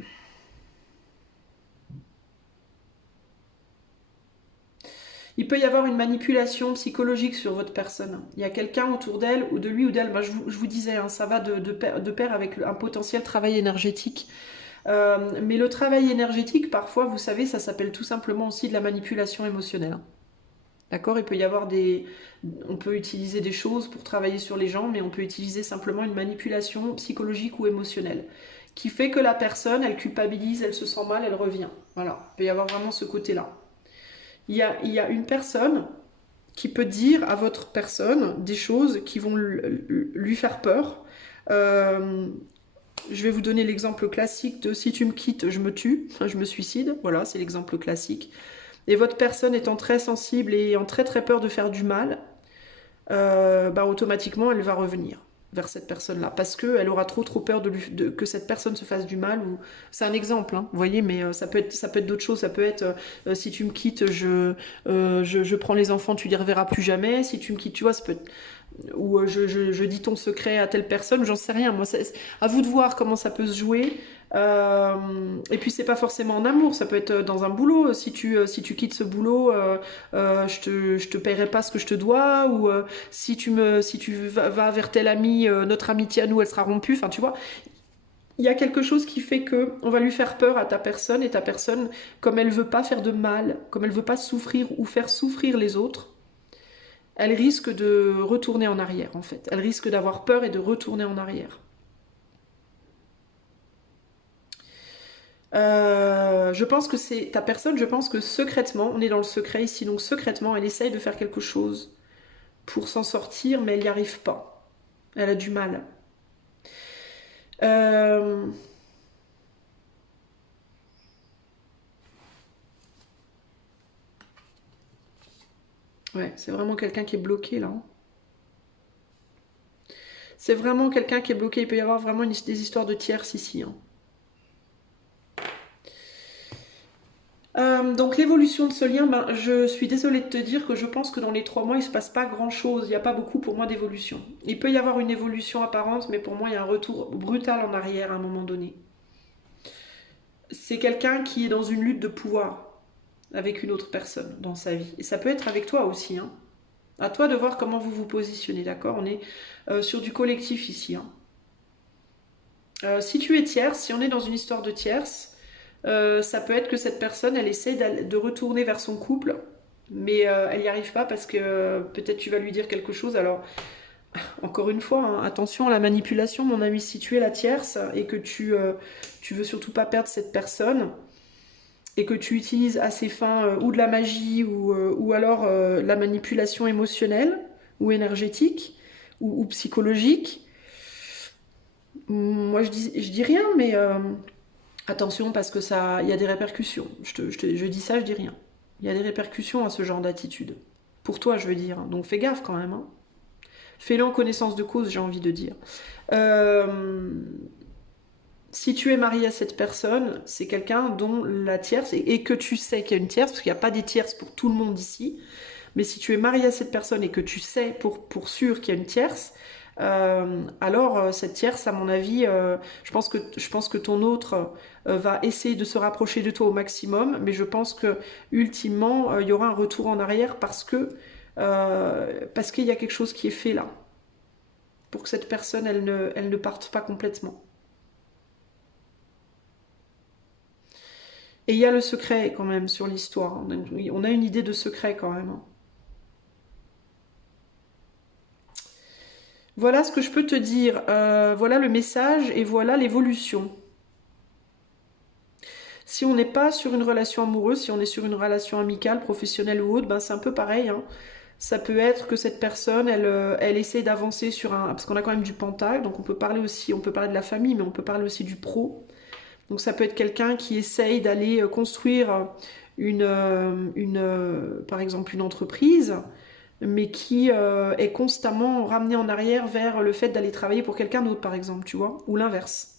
Il peut y avoir une manipulation psychologique sur votre personne. Il y a quelqu'un autour d'elle ou de lui ou d'elle. Ben, je vous disais, hein, ça va de pair avec un potentiel travail énergétique. Mais le travail énergétique, parfois, vous savez, ça s'appelle tout simplement aussi de la manipulation émotionnelle. D'accord. Il peut y avoir on peut utiliser des choses pour travailler sur les gens, mais on peut utiliser simplement une manipulation psychologique ou émotionnelle qui fait que la personne, elle culpabilise, elle se sent mal, elle revient. Voilà. Il peut y avoir vraiment ce côté-là. Il y a une personne qui peut dire à votre personne des choses qui vont lui faire peur. Je vais vous donner l'exemple classique de si tu me quittes, je me tue, enfin, je me suicide. Voilà, c'est l'exemple classique. Et votre personne étant très sensible et ayant très très peur de faire du mal, bah, automatiquement elle va revenir vers cette personne-là parce qu'elle aura trop peur que cette personne se fasse du mal. C'est un exemple, hein, vous voyez, mais ça peut être d'autres choses. Ça peut être si tu me quittes, je prends les enfants, tu les reverras plus jamais. Si tu me quittes, tu vois, ça peut être ou je dis ton secret à telle personne, j'en sais rien. Moi, à vous de voir comment ça peut se jouer. Et puis c'est pas forcément en amour, ça peut être dans un boulot. Si tu quittes ce boulot, je te paierai pas ce que je te dois, ou si tu vas vers tel ami, notre amitié à nous, elle sera rompue. Enfin, tu vois, il y a quelque chose qui fait que on va lui faire peur à ta personne, et ta personne, comme elle veut pas faire de mal, comme elle veut pas souffrir ou faire souffrir les autres, elle risque de retourner en arrière, en fait. Elle risque d'avoir peur et de retourner en arrière. Je pense que c'est ta personne, je pense que secrètement, on est dans le secret ici, donc secrètement, elle essaye de faire quelque chose pour s'en sortir, mais elle n'y arrive pas. Elle a du mal. Ouais, c'est vraiment quelqu'un qui est bloqué là. C'est vraiment quelqu'un qui est bloqué. Il peut y avoir vraiment des histoires de tierces ici. Hein. Donc l'évolution de ce lien, ben, je suis désolée de te dire que je pense que dans les 3 mois, il se passe pas grand-chose. Il n'y a pas beaucoup pour moi d'évolution. Il peut y avoir une évolution apparente, mais pour moi, il y a un retour brutal en arrière à un moment donné. C'est quelqu'un qui est dans une lutte de pouvoir avec une autre personne dans sa vie. Et ça peut être avec toi aussi, hein. À toi de voir comment vous vous positionnez, d'accord? On est sur du collectif ici, hein. Si tu es tierce, si on est dans une histoire de tierce, ça peut être que cette personne, elle essaie de retourner vers son couple, mais elle n'y arrive pas parce que peut-être tu vas lui dire quelque chose. Alors, encore une fois, hein, attention à la manipulation, mon ami, si tu es la tierce et que tu veux surtout pas perdre cette personne et que tu utilises à ces fins ou de la magie ou alors la manipulation émotionnelle ou énergétique ou psychologique, moi je dis rien, mais attention parce que ça, il y a des répercussions. Je dis ça, je dis rien. Il y a des répercussions à ce genre d'attitude. Pour toi, je veux dire. Donc fais gaffe quand même, hein. Fais-le en connaissance de cause, j'ai envie de dire. Si tu es marié à cette personne, c'est quelqu'un dont la tierce, et que tu sais qu'il y a une tierce, parce qu'il n'y a pas des tierces pour tout le monde ici, mais si tu es marié à cette personne et que tu sais pour sûr qu'il y a une tierce, alors cette tierce, à mon avis, je pense que ton autre va essayer de se rapprocher de toi au maximum, mais je pense que ultimement, il y aura un retour en arrière parce qu'il y a quelque chose qui est fait là, pour que cette personne, elle ne parte pas complètement. Et il y a le secret quand même sur l'histoire. On a une idée de secret quand même. Voilà ce que je peux te dire. Voilà le message et voilà l'évolution. Si on n'est pas sur une relation amoureuse, si on est sur une relation amicale, professionnelle ou autre, ben c'est un peu pareil, hein. Ça peut être que cette personne, elle essaie d'avancer sur un... Parce qu'on a quand même du pentacle, donc on peut parler aussi, on peut parler de la famille, mais on peut parler aussi du pro. Donc ça peut être quelqu'un qui essaye d'aller construire par exemple une entreprise, mais qui est constamment ramené en arrière vers le fait d'aller travailler pour quelqu'un d'autre, par exemple, tu vois, ou l'inverse.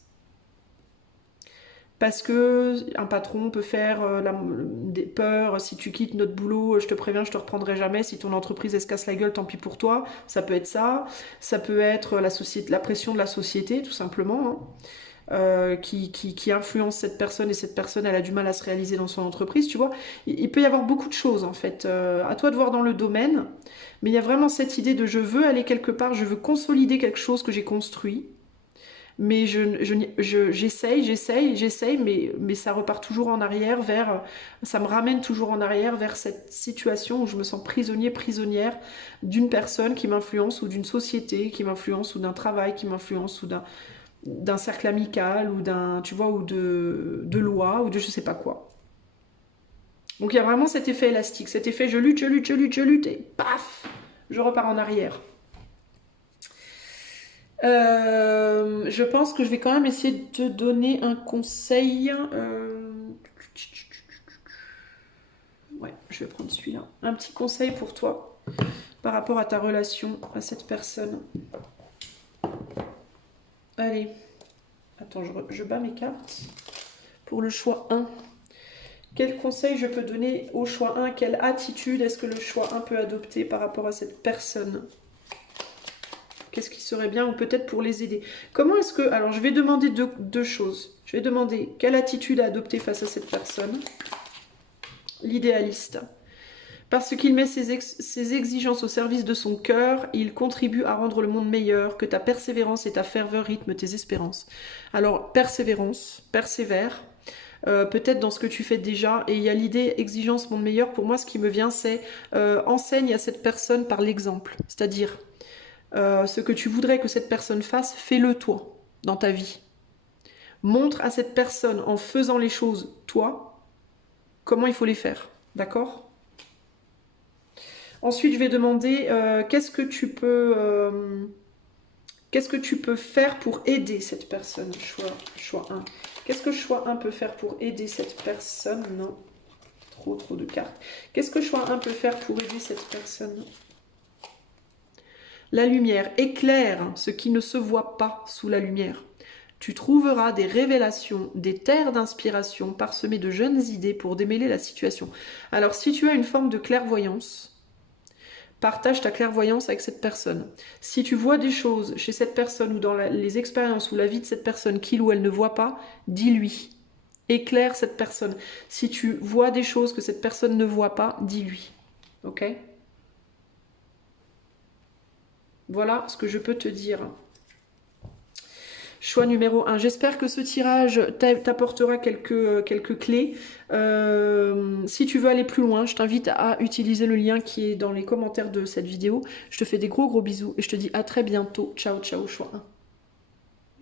Parce que un patron peut faire des peurs, si tu quittes notre boulot, je te préviens, je te reprendrai jamais, si ton entreprise elle se casse la gueule, tant pis pour toi, ça peut être ça, ça peut être la pression de la société, tout simplement, hein. Qui influence cette personne et cette personne elle a du mal à se réaliser dans son entreprise, tu vois. Il peut y avoir beaucoup de choses en fait, à toi de voir dans le domaine, mais il y a vraiment cette idée de je veux aller quelque part, je veux consolider quelque chose que j'ai construit, mais j'essaye, mais ça repart toujours en arrière ça me ramène toujours en arrière vers cette situation où je me sens prisonnier, prisonnière d'une personne qui m'influence ou d'une société qui m'influence ou d'un travail qui m'influence ou d'un cercle amical ou tu vois, ou de loi ou de je sais pas quoi. Donc il y a vraiment cet effet élastique, cet effet je lutte et paf, je repars en arrière. Je pense que je vais quand même essayer de te donner un conseil. Ouais, je vais prendre celui-là. Un petit conseil pour toi par rapport à ta relation à cette personne. Allez, attends, je bats mes cartes. Pour le choix 1. Quel conseil je peux donner au choix 1? Quelle attitude est-ce que le choix 1 peut adopter par rapport à cette personne? Qu'est-ce qui serait bien ou peut-être pour les aider? Comment est-ce que... Alors, je vais demander deux choses. Je vais demander quelle attitude à adopter face à cette personne. L'idéaliste. Parce qu'il met ses exigences au service de son cœur, il contribue à rendre le monde meilleur, que ta persévérance et ta ferveur rythment tes espérances. Alors, persévérance, persévère, peut-être dans ce que tu fais déjà, et il y a l'idée exigence, monde meilleur. Pour moi, ce qui me vient, c'est enseigne à cette personne par l'exemple. C'est-à-dire, ce que tu voudrais que cette personne fasse, fais-le toi, dans ta vie. Montre à cette personne, en faisant les choses, toi, comment il faut les faire. D'accord ? Ensuite, je vais demander qu'est-ce que tu peux faire pour aider cette personne. Choix 1. Qu'est-ce que choix 1 peut faire pour aider cette personne? Non, trop de cartes. Qu'est-ce que choix 1 peut faire pour aider cette personne? La lumière éclaire ce qui ne se voit pas sous la lumière. Tu trouveras des révélations, des terres d'inspiration parsemées de jeunes idées pour démêler la situation. Alors, si tu as une forme de clairvoyance, partage ta clairvoyance avec cette personne. Si tu vois des choses chez cette personne ou dans les expériences ou la vie de cette personne qu'il ou elle ne voit pas, dis-lui. Éclaire cette personne. Si tu vois des choses que cette personne ne voit pas, dis-lui. Ok? Voilà ce que je peux te dire. Choix numéro 1. J'espère que ce tirage t'apportera quelques clés. Si tu veux aller plus loin, je t'invite à utiliser le lien qui est dans les commentaires de cette vidéo. Je te fais des gros bisous et je te dis à très bientôt. Ciao, ciao, choix 1.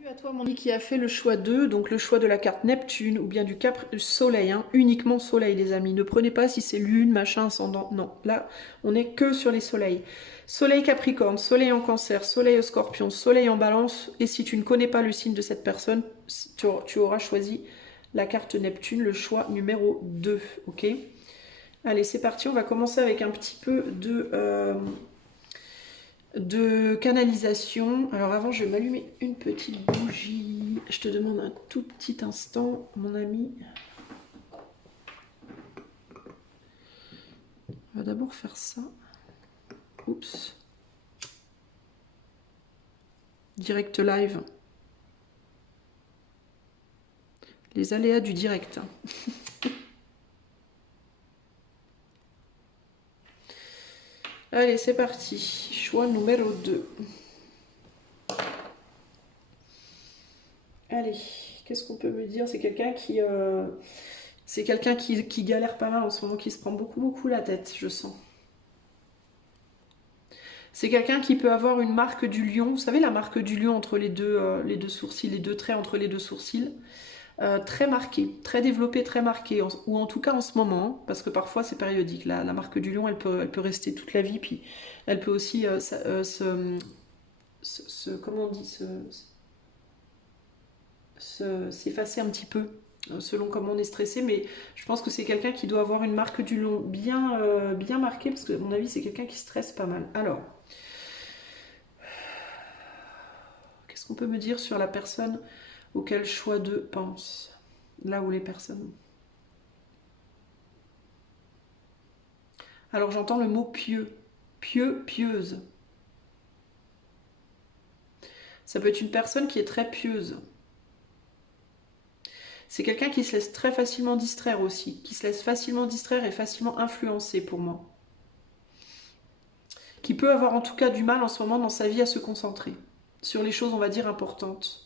À toi, mon ami, qui a fait le choix 2, donc le choix de la carte Neptune ou bien du cap Soleil, hein, uniquement Soleil, les amis. Ne prenez pas si c'est Lune, machin, ascendant. Non, là, on n'est que sur les soleils. Soleil Capricorne, Soleil en Cancer, Soleil au Scorpion, Soleil en Balance. Et si tu ne connais pas le signe de cette personne, tu auras choisi la carte Neptune, le choix numéro 2. Ok? Allez, c'est parti. On va commencer avec un petit peu de canalisation. Alors avant, je vais m'allumer une petite bougie. Je te demande un tout petit instant, mon ami. On va d'abord faire ça. Oups. Direct live. Les aléas du direct. Allez, c'est parti. Choix numéro 2. Allez, qu'est-ce qu'on peut me dire? C'est quelqu'un qui galère pas mal en ce moment, qui se prend beaucoup la tête, je sens. C'est quelqu'un qui peut avoir une marque du lion. Vous savez, la marque du lion entre les deux sourcils, les deux traits entre les deux sourcils. Très marquée, très développée, très marquée, ou en tout cas en ce moment, parce que parfois c'est périodique. La marque du lion, elle peut rester toute la vie, puis elle peut aussi comment on dit, s'effacer un petit peu, selon comment on est stressé, mais je pense que c'est quelqu'un qui doit avoir une marque du lion bien marquée, parce que à mon avis c'est quelqu'un qui stresse pas mal. Alors, qu'est-ce qu'on peut me dire sur la personne auquel choix 2 pense? Là où les personnes... Alors j'entends le mot pieux. Pieux, pieuse. Ça peut être une personne qui est très pieuse. C'est quelqu'un qui se laisse très facilement distraire aussi. Qui se laisse facilement distraire et facilement influencer pour moi. Qui peut avoir en tout cas du mal en ce moment dans sa vie à se concentrer. Sur les choses, on va dire, importantes.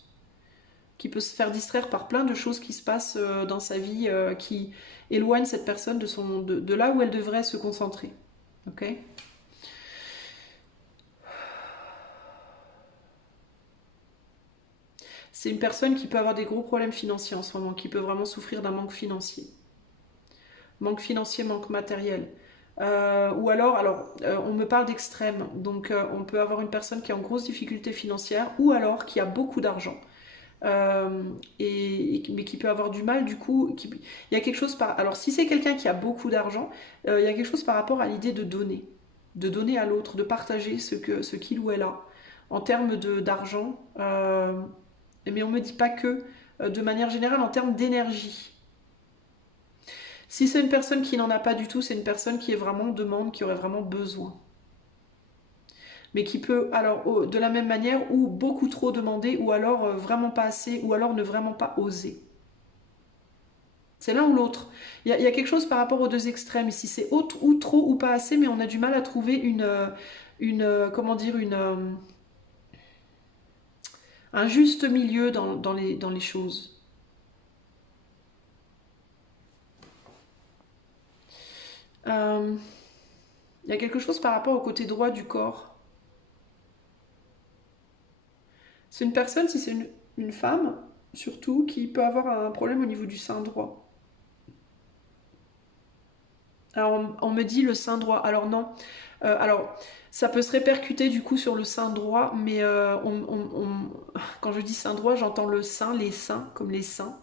Qui peut se faire distraire par plein de choses qui se passent dans sa vie, qui éloignent cette personne de là où elle devrait se concentrer. Ok ? C'est une personne qui peut avoir des gros problèmes financiers en ce moment, qui peut vraiment souffrir d'un manque financier. Manque financier, manque matériel. Ou alors on me parle d'extrême, donc on peut avoir une personne qui est en grosse difficulté financière, ou alors qui a beaucoup d'argent. Mais qui peut avoir du mal du coup. Il y a quelque chose par... Alors si c'est quelqu'un qui a beaucoup d'argent, il y a quelque chose par rapport à l'idée de donner à l'autre, de partager ce qu'il ou elle a en termes d'argent. Mais on me dit pas que, de manière générale, en termes d'énergie. Si c'est une personne qui n'en a pas du tout, c'est une personne qui est vraiment en demande, qui aurait vraiment besoin. Mais qui peut, alors, de la même manière, ou beaucoup trop demander, ou alors vraiment pas assez, ou alors ne vraiment pas oser. C'est l'un ou l'autre. Il y a quelque chose par rapport aux deux extrêmes ici. C'est ou trop ou pas assez, mais on a du mal à trouver comment dire, un juste milieu dans les choses. Il y a quelque chose par rapport au côté droit du corps. C'est une personne, si c'est une femme, surtout, qui peut avoir un problème au niveau du sein droit. Alors, on me dit le sein droit. Alors non. Alors, ça peut se répercuter du coup sur le sein droit, mais quand je dis sein droit, j'entends le sein, les seins, comme les seins.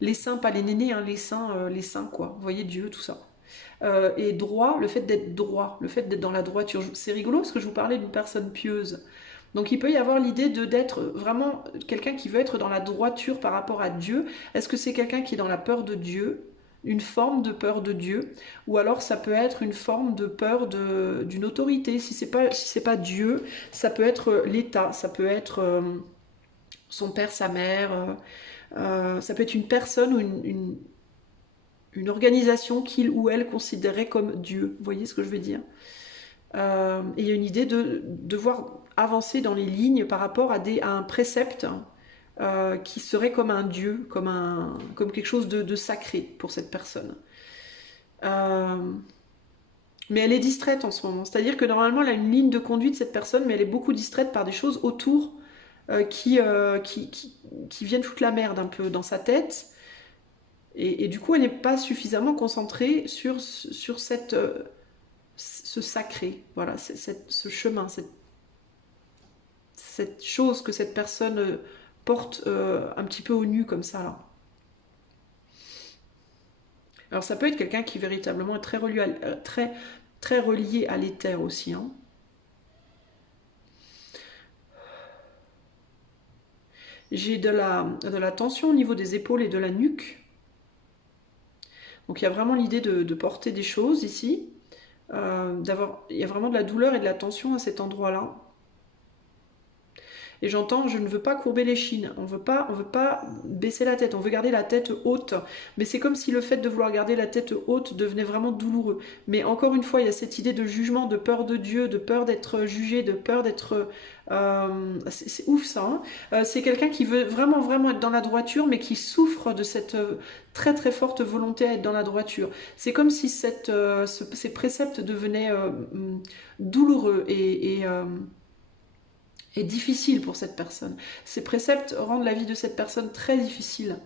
Les seins, pas les nénés, hein, les seins, quoi. Vous voyez, Dieu, tout ça. Et droit, le fait d'être droit, le fait d'être dans la droiture. C'est rigolo parce que je vous parlais d'une personne pieuse. Donc il peut y avoir l'idée d'être vraiment quelqu'un qui veut être dans la droiture par rapport à Dieu. Est-ce que c'est quelqu'un qui est dans la peur de Dieu, une forme de peur de Dieu, ou alors ça peut être une forme de peur d'une autorité. Si c'est pas Dieu, ça peut être l'État, ça peut être son père, sa mère, ça peut être une personne ou une organisation qu'il ou elle considérait comme Dieu. Vous voyez ce que je veux dire? Et il y a une idée de devoir avancer dans les lignes par rapport à un précepte qui serait comme un dieu, comme quelque chose de sacré pour cette personne. Mais elle est distraite en ce moment. C'est-à-dire que normalement, elle a une ligne de conduite, cette personne, mais elle est beaucoup distraite par des choses autour qui viennent foutre la merde un peu dans sa tête. Et du coup, elle n'est pas suffisamment concentrée sur ce sacré, voilà, ce chemin, cette chose que cette personne porte un petit peu au nu comme ça. Là. Alors ça peut être quelqu'un qui véritablement est très relié à l'éther aussi. Hein. J'ai de la tension au niveau des épaules et de la nuque. Donc il y a vraiment l'idée de porter des choses ici. Il y a vraiment de la douleur et de la tension à cet endroit-là. Et j'entends, je ne veux pas courber les chines, on veut pas baisser la tête, on veut garder la tête haute. Mais c'est comme si le fait de vouloir garder la tête haute devenait vraiment douloureux. Mais encore une fois, il y a cette idée de jugement, de peur de Dieu, de peur d'être jugé, de peur d'être... c'est ouf ça. Hein. C'est quelqu'un qui veut vraiment, vraiment être dans la droiture, mais qui souffre de cette très très forte volonté à être dans la droiture. C'est comme si ces préceptes devenaient douloureux et difficile pour cette personne. Ces préceptes rendent la vie de cette personne très difficile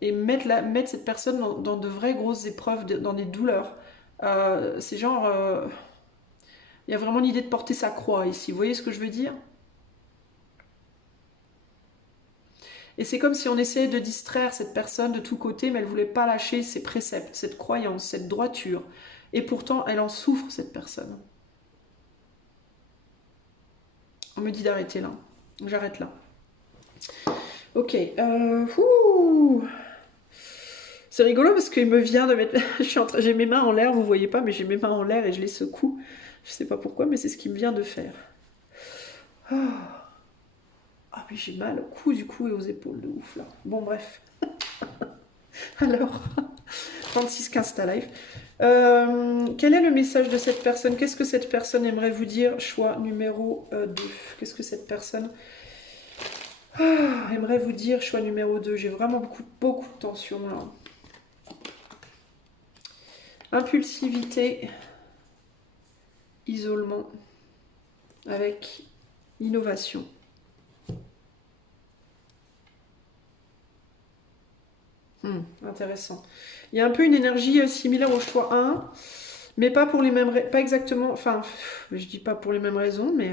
et mettent cette personne dans de vraies grosses épreuves, dans des douleurs. C'est genre... il y a vraiment l'idée de porter sa croix ici. Vous voyez ce que je veux dire? Et c'est comme si on essayait de distraire cette personne de tous côtés, mais elle ne voulait pas lâcher ses préceptes, cette croyance, cette droiture. Et pourtant, elle en souffre, cette personne. On me dit d'arrêter là. J'arrête là. Ok. C'est rigolo parce qu'il me vient de mettre... J'ai mes mains en l'air, vous voyez pas, mais j'ai mes mains en l'air et je les secoue. Je sais pas pourquoi, mais c'est ce qui me vient de faire. Ah, mais j'ai mal au cou du cou et aux épaules de ouf là. Bon, bref. Alors, 36-15 ta live. Quel est le message de cette personne? Qu'est-ce que cette personne aimerait vous dire? Choix numéro 2. Qu'est-ce que cette personne aimerait vous dire? Choix numéro 2. J'ai vraiment beaucoup de tension là. Impulsivité, isolement, avec innovation. Intéressant. Il y a un peu une énergie similaire au choix 1, mais pas pour les mêmes pas exactement, enfin, je dis pas pour les mêmes raisons, mais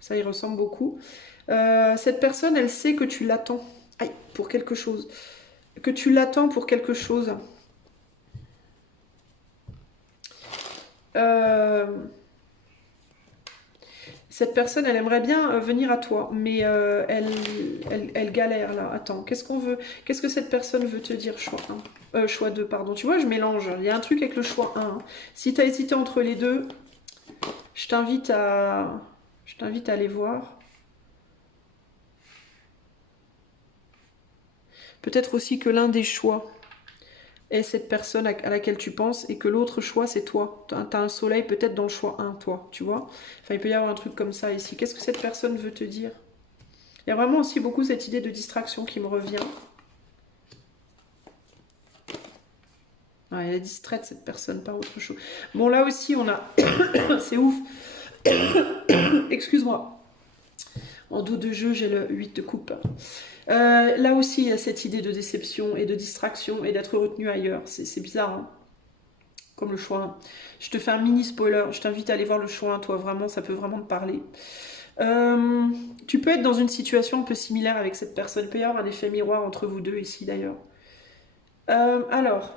ça y ressemble beaucoup. Cette personne, elle sait que tu l'attends pour quelque chose. Que tu l'attends pour quelque chose. Cette personne, elle aimerait bien venir à toi, mais elle galère là. Attends, qu'est-ce qu'on veut? Qu'est-ce que cette personne veut te dire? Choix 1. Choix 2, pardon. Tu vois, je mélange. Il y a un truc avec le choix 1. Si tu as hésité entre les deux, je t'invite à aller voir. Peut-être aussi que l'un des choix est cette personne à laquelle tu penses et que l'autre choix, c'est toi. Tu as un soleil peut-être dans le choix 1, toi, tu vois. Enfin, il peut y avoir un truc comme ça ici. Qu'est-ce que cette personne veut te dire? Il y a vraiment aussi beaucoup cette idée de distraction qui me revient. Elle est distraite, cette personne, par autre chose. Bon, là aussi, on a... c'est ouf. Excuse-moi. En dos de jeu, j'ai le 8 de coupe. Là aussi, il y a cette idée de déception et de distraction et d'être retenu ailleurs. C'est bizarre, hein, comme le choix 1. Je te fais un mini spoiler. Je t'invite à aller voir le choix 1, toi, vraiment, ça peut vraiment te parler. Tu peux être dans une situation un peu similaire avec cette personne. Il peut y avoir un effet miroir entre vous deux ici, d'ailleurs. Alors...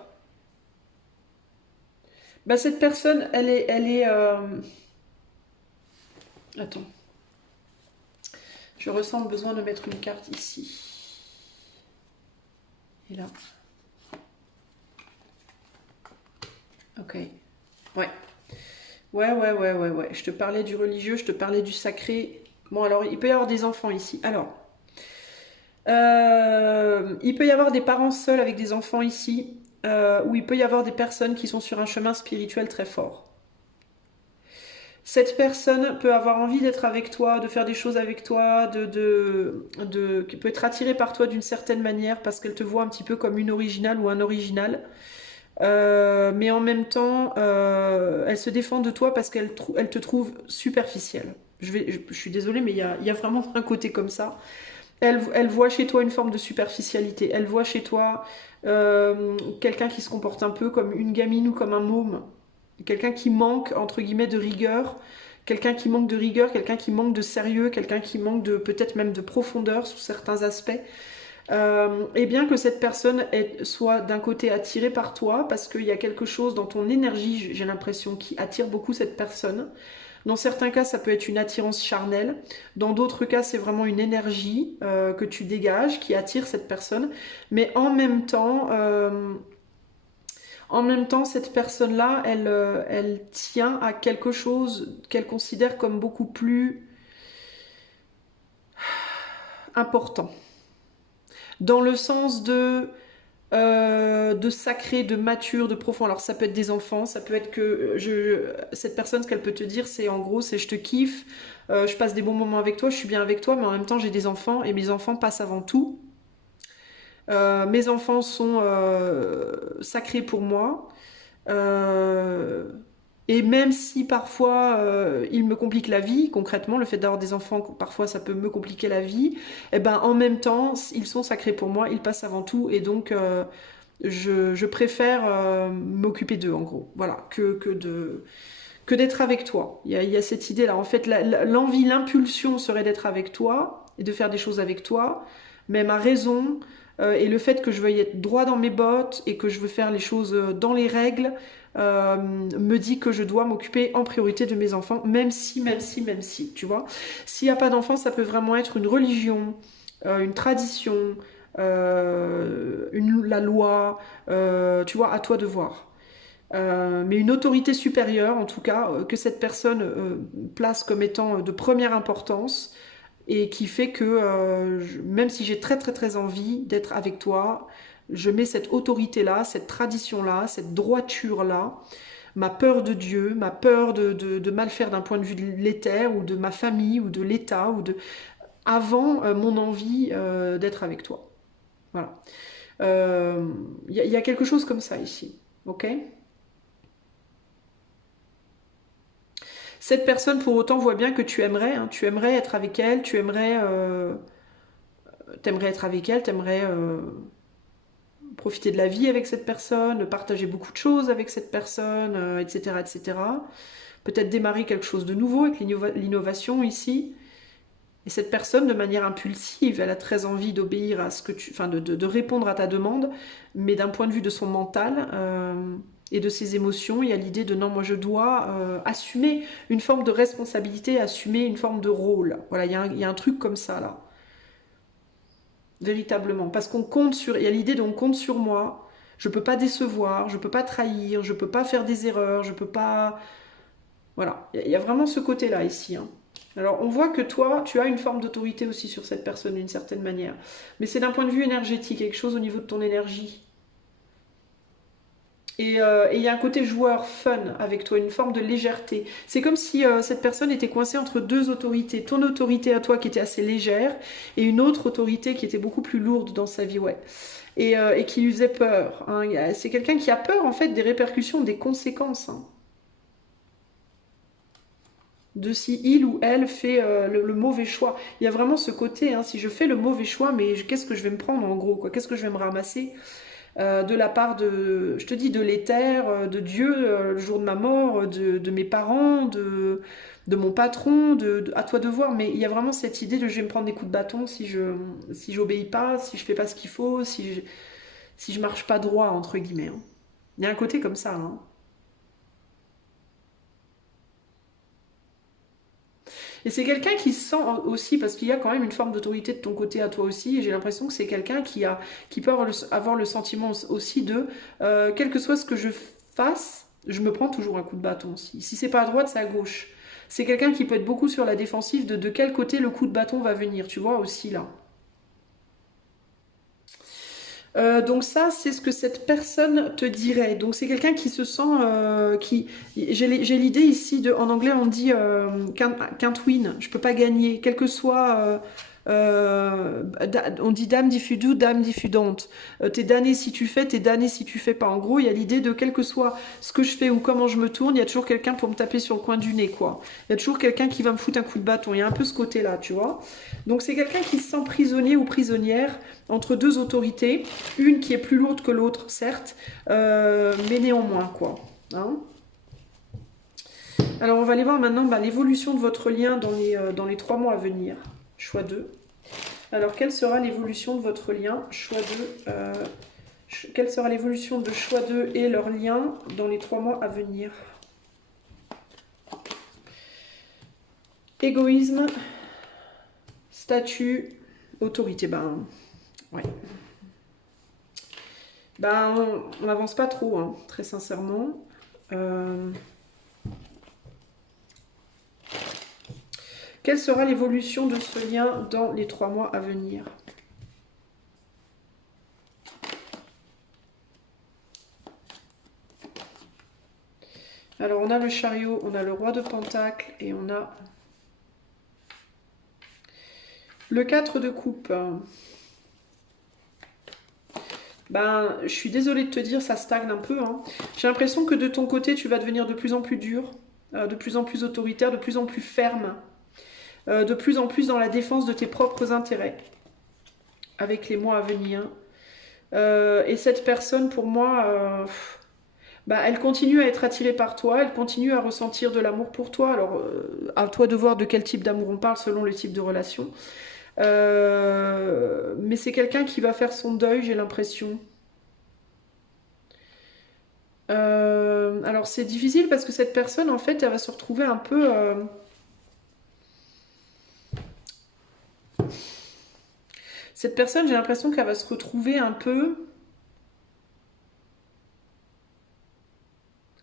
Bah, cette personne, elle est Attends. Je ressens le besoin de mettre une carte ici. Et là. Ok. Ouais. Ouais. Je te parlais du religieux, je te parlais du sacré. Bon, alors, il peut y avoir des enfants ici. Alors, il peut y avoir des parents seuls avec des enfants ici, ou il peut y avoir des personnes qui sont sur un chemin spirituel très fort. Cette personne peut avoir envie d'être avec toi, de faire des choses avec toi, qui peut être attirée par toi d'une certaine manière parce qu'elle te voit un petit peu comme une originale ou un original. Mais en même temps, elle se défend de toi parce elle te trouve superficielle. Je suis désolée, mais il y a vraiment un côté comme ça. Elle voit chez toi une forme de superficialité. Elle voit chez toi quelqu'un qui se comporte un peu comme une gamine ou comme un môme. Quelqu'un qui manque, entre guillemets, de rigueur. Quelqu'un qui manque de rigueur, quelqu'un qui manque de sérieux, quelqu'un qui manque de peut-être même de profondeur sous certains aspects. Et bien que cette personne soit d'un côté attirée par toi, parce qu'il y a quelque chose dans ton énergie, j'ai l'impression, qui attire beaucoup cette personne. Dans certains cas, ça peut être une attirance charnelle. Dans d'autres cas, c'est vraiment une énergie que tu dégages qui attire cette personne. Mais en même temps, cette personne-là, elle tient à quelque chose qu'elle considère comme beaucoup plus important. Dans le sens de sacré, de mature, de profond. Alors ça peut être des enfants, ça peut être que cette personne, ce qu'elle peut te dire, c'est en gros, c'est je te kiffe, je passe des bons moments avec toi, je suis bien avec toi, mais en même temps j'ai des enfants et mes enfants passent avant tout. Mes enfants sont sacrés pour moi. Et même si parfois ils me compliquent la vie, concrètement, le fait d'avoir des enfants, parfois ça peut me compliquer la vie, et ben en même temps, ils sont sacrés pour moi, ils passent avant tout, et donc je préfère m'occuper d'eux en gros, voilà, que d'être avec toi. Il y a cette idée-là. En fait, l'envie, l'impulsion serait d'être avec toi et de faire des choses avec toi, mais ma raison et le fait que je veuille être droit dans mes bottes et que je veux faire les choses dans les règles me dit que je dois m'occuper en priorité de mes enfants, même si, tu vois. S'il n'y a pas d'enfants, ça peut vraiment être une religion, une tradition, la loi, tu vois, à toi de voir. Mais une autorité supérieure, en tout cas, que cette personne place comme étant de première importance et qui fait que même si j'ai très envie d'être avec toi, je mets cette autorité-là, cette tradition-là, cette droiture-là, ma peur de Dieu, ma peur de mal faire d'un point de vue de l'éther ou de ma famille ou de l'État ou de avant mon envie d'être avec toi. Voilà. Y a quelque chose comme ça ici, ok? Cette personne, pour autant, voit bien que tu aimerais être avec elle, t'aimerais être avec elle, t'aimerais profiter de la vie avec cette personne, partager beaucoup de choses avec cette personne, etc., etc. Peut-être démarrer quelque chose de nouveau avec l'innovation ici. Et cette personne, de manière impulsive, elle a très envie d'obéir à ce que enfin, de répondre à ta demande, mais d'un point de vue de son mental et de ses émotions, il y a l'idée de non, moi je dois assumer une forme de responsabilité, assumer une forme de rôle. Voilà, il y a un truc comme ça là, véritablement, parce qu'on compte sur, il y a l'idée de on compte sur moi. Je peux pas décevoir, je peux pas trahir, je peux pas faire des erreurs, je peux pas. Voilà, il y a vraiment ce côté-là ici. Hein. Alors on voit que toi, tu as une forme d'autorité aussi sur cette personne d'une certaine manière. Mais c'est d'un point de vue énergétique, quelque chose au niveau de ton énergie. Et il y a un côté joueur fun avec toi, une forme de légèreté. C'est comme si cette personne était coincée entre deux autorités. Ton autorité à toi qui était assez légère et une autre autorité qui était beaucoup plus lourde dans sa vie, ouais. Et qui lui faisait peur. Hein. C'est quelqu'un qui a peur en fait des répercussions, des conséquences. Hein. De si il ou elle fait le mauvais choix. Il y a vraiment ce côté, hein, si je fais le mauvais choix, mais qu'est-ce que je vais me prendre en gros, quoi? Qu'est-ce que je vais me ramasser de la part de, je te dis, de l'éther, de Dieu, le jour de ma mort, de mes parents, de mon patron, à toi de voir. Mais il y a vraiment cette idée de je vais me prendre des coups de bâton si j'obéis pas, si je fais pas ce qu'il faut, si je marche pas droit, entre guillemets. Hein. Il y a un côté comme ça. Hein. Et c'est quelqu'un qui se sent aussi, parce qu'il y a quand même une forme d'autorité de ton côté à toi aussi, et j'ai l'impression que c'est quelqu'un qui peut avoir le sentiment aussi de, quel que soit ce que je fasse, je me prends toujours un coup de bâton aussi. Si c'est pas à droite, c'est à gauche. C'est quelqu'un qui peut être beaucoup sur la défensive de quel côté le coup de bâton va venir, tu vois aussi là. Donc ça, c'est ce que cette personne te dirait. Donc c'est quelqu'un qui se sent, j'ai l'idée ici en anglais on dit can't win. Je peux pas gagner, quel que soit. On dit damned if you do, damned if you don't. T'es damné si tu fais, t'es damné si tu fais pas. En gros, il y a l'idée de quel que soit ce que je fais ou comment je me tourne, il y a toujours quelqu'un pour me taper sur le coin du nez, quoi. Il y a toujours quelqu'un qui va me foutre un coup de bâton. Il y a un peu ce côté-là, tu vois. Donc c'est quelqu'un qui se sent prisonnier ou prisonnière entre deux autorités, une qui est plus lourde que l'autre, certes, mais néanmoins, quoi. Hein. Alors on va aller voir maintenant l'évolution de votre lien dans les 3 mois à venir. Choix 2. Alors quelle sera l'évolution de votre lien? Choix 2. Quelle sera l'évolution de choix 2 et leur lien dans les 3 mois à venir? Égoïsme, statut, autorité. Ben, ouais. Ben, on n'avance pas trop, hein, très sincèrement. Quelle sera l'évolution de ce lien dans les 3 mois à venir? Alors, on a le chariot, on a le roi de Pentacle et on a le 4 de coupe. Ben, je suis désolée de te dire, ça stagne un peu. Hein. J'ai l'impression que de ton côté, tu vas devenir de plus en plus dur, de plus en plus autoritaire, de plus en plus ferme, de plus en plus dans la défense de tes propres intérêts, avec les mois à venir. Et cette personne, pour moi, bah, elle continue à être attirée par toi, elle continue à ressentir de l'amour pour toi. Alors, à toi de voir de quel type d'amour on parle selon le type de relation. Mais c'est quelqu'un qui va faire son deuil, j'ai l'impression. Alors c'est difficile parce que cette personne, en fait, elle va se retrouver un peu... Cette personne, j'ai l'impression qu'elle va se retrouver un peu...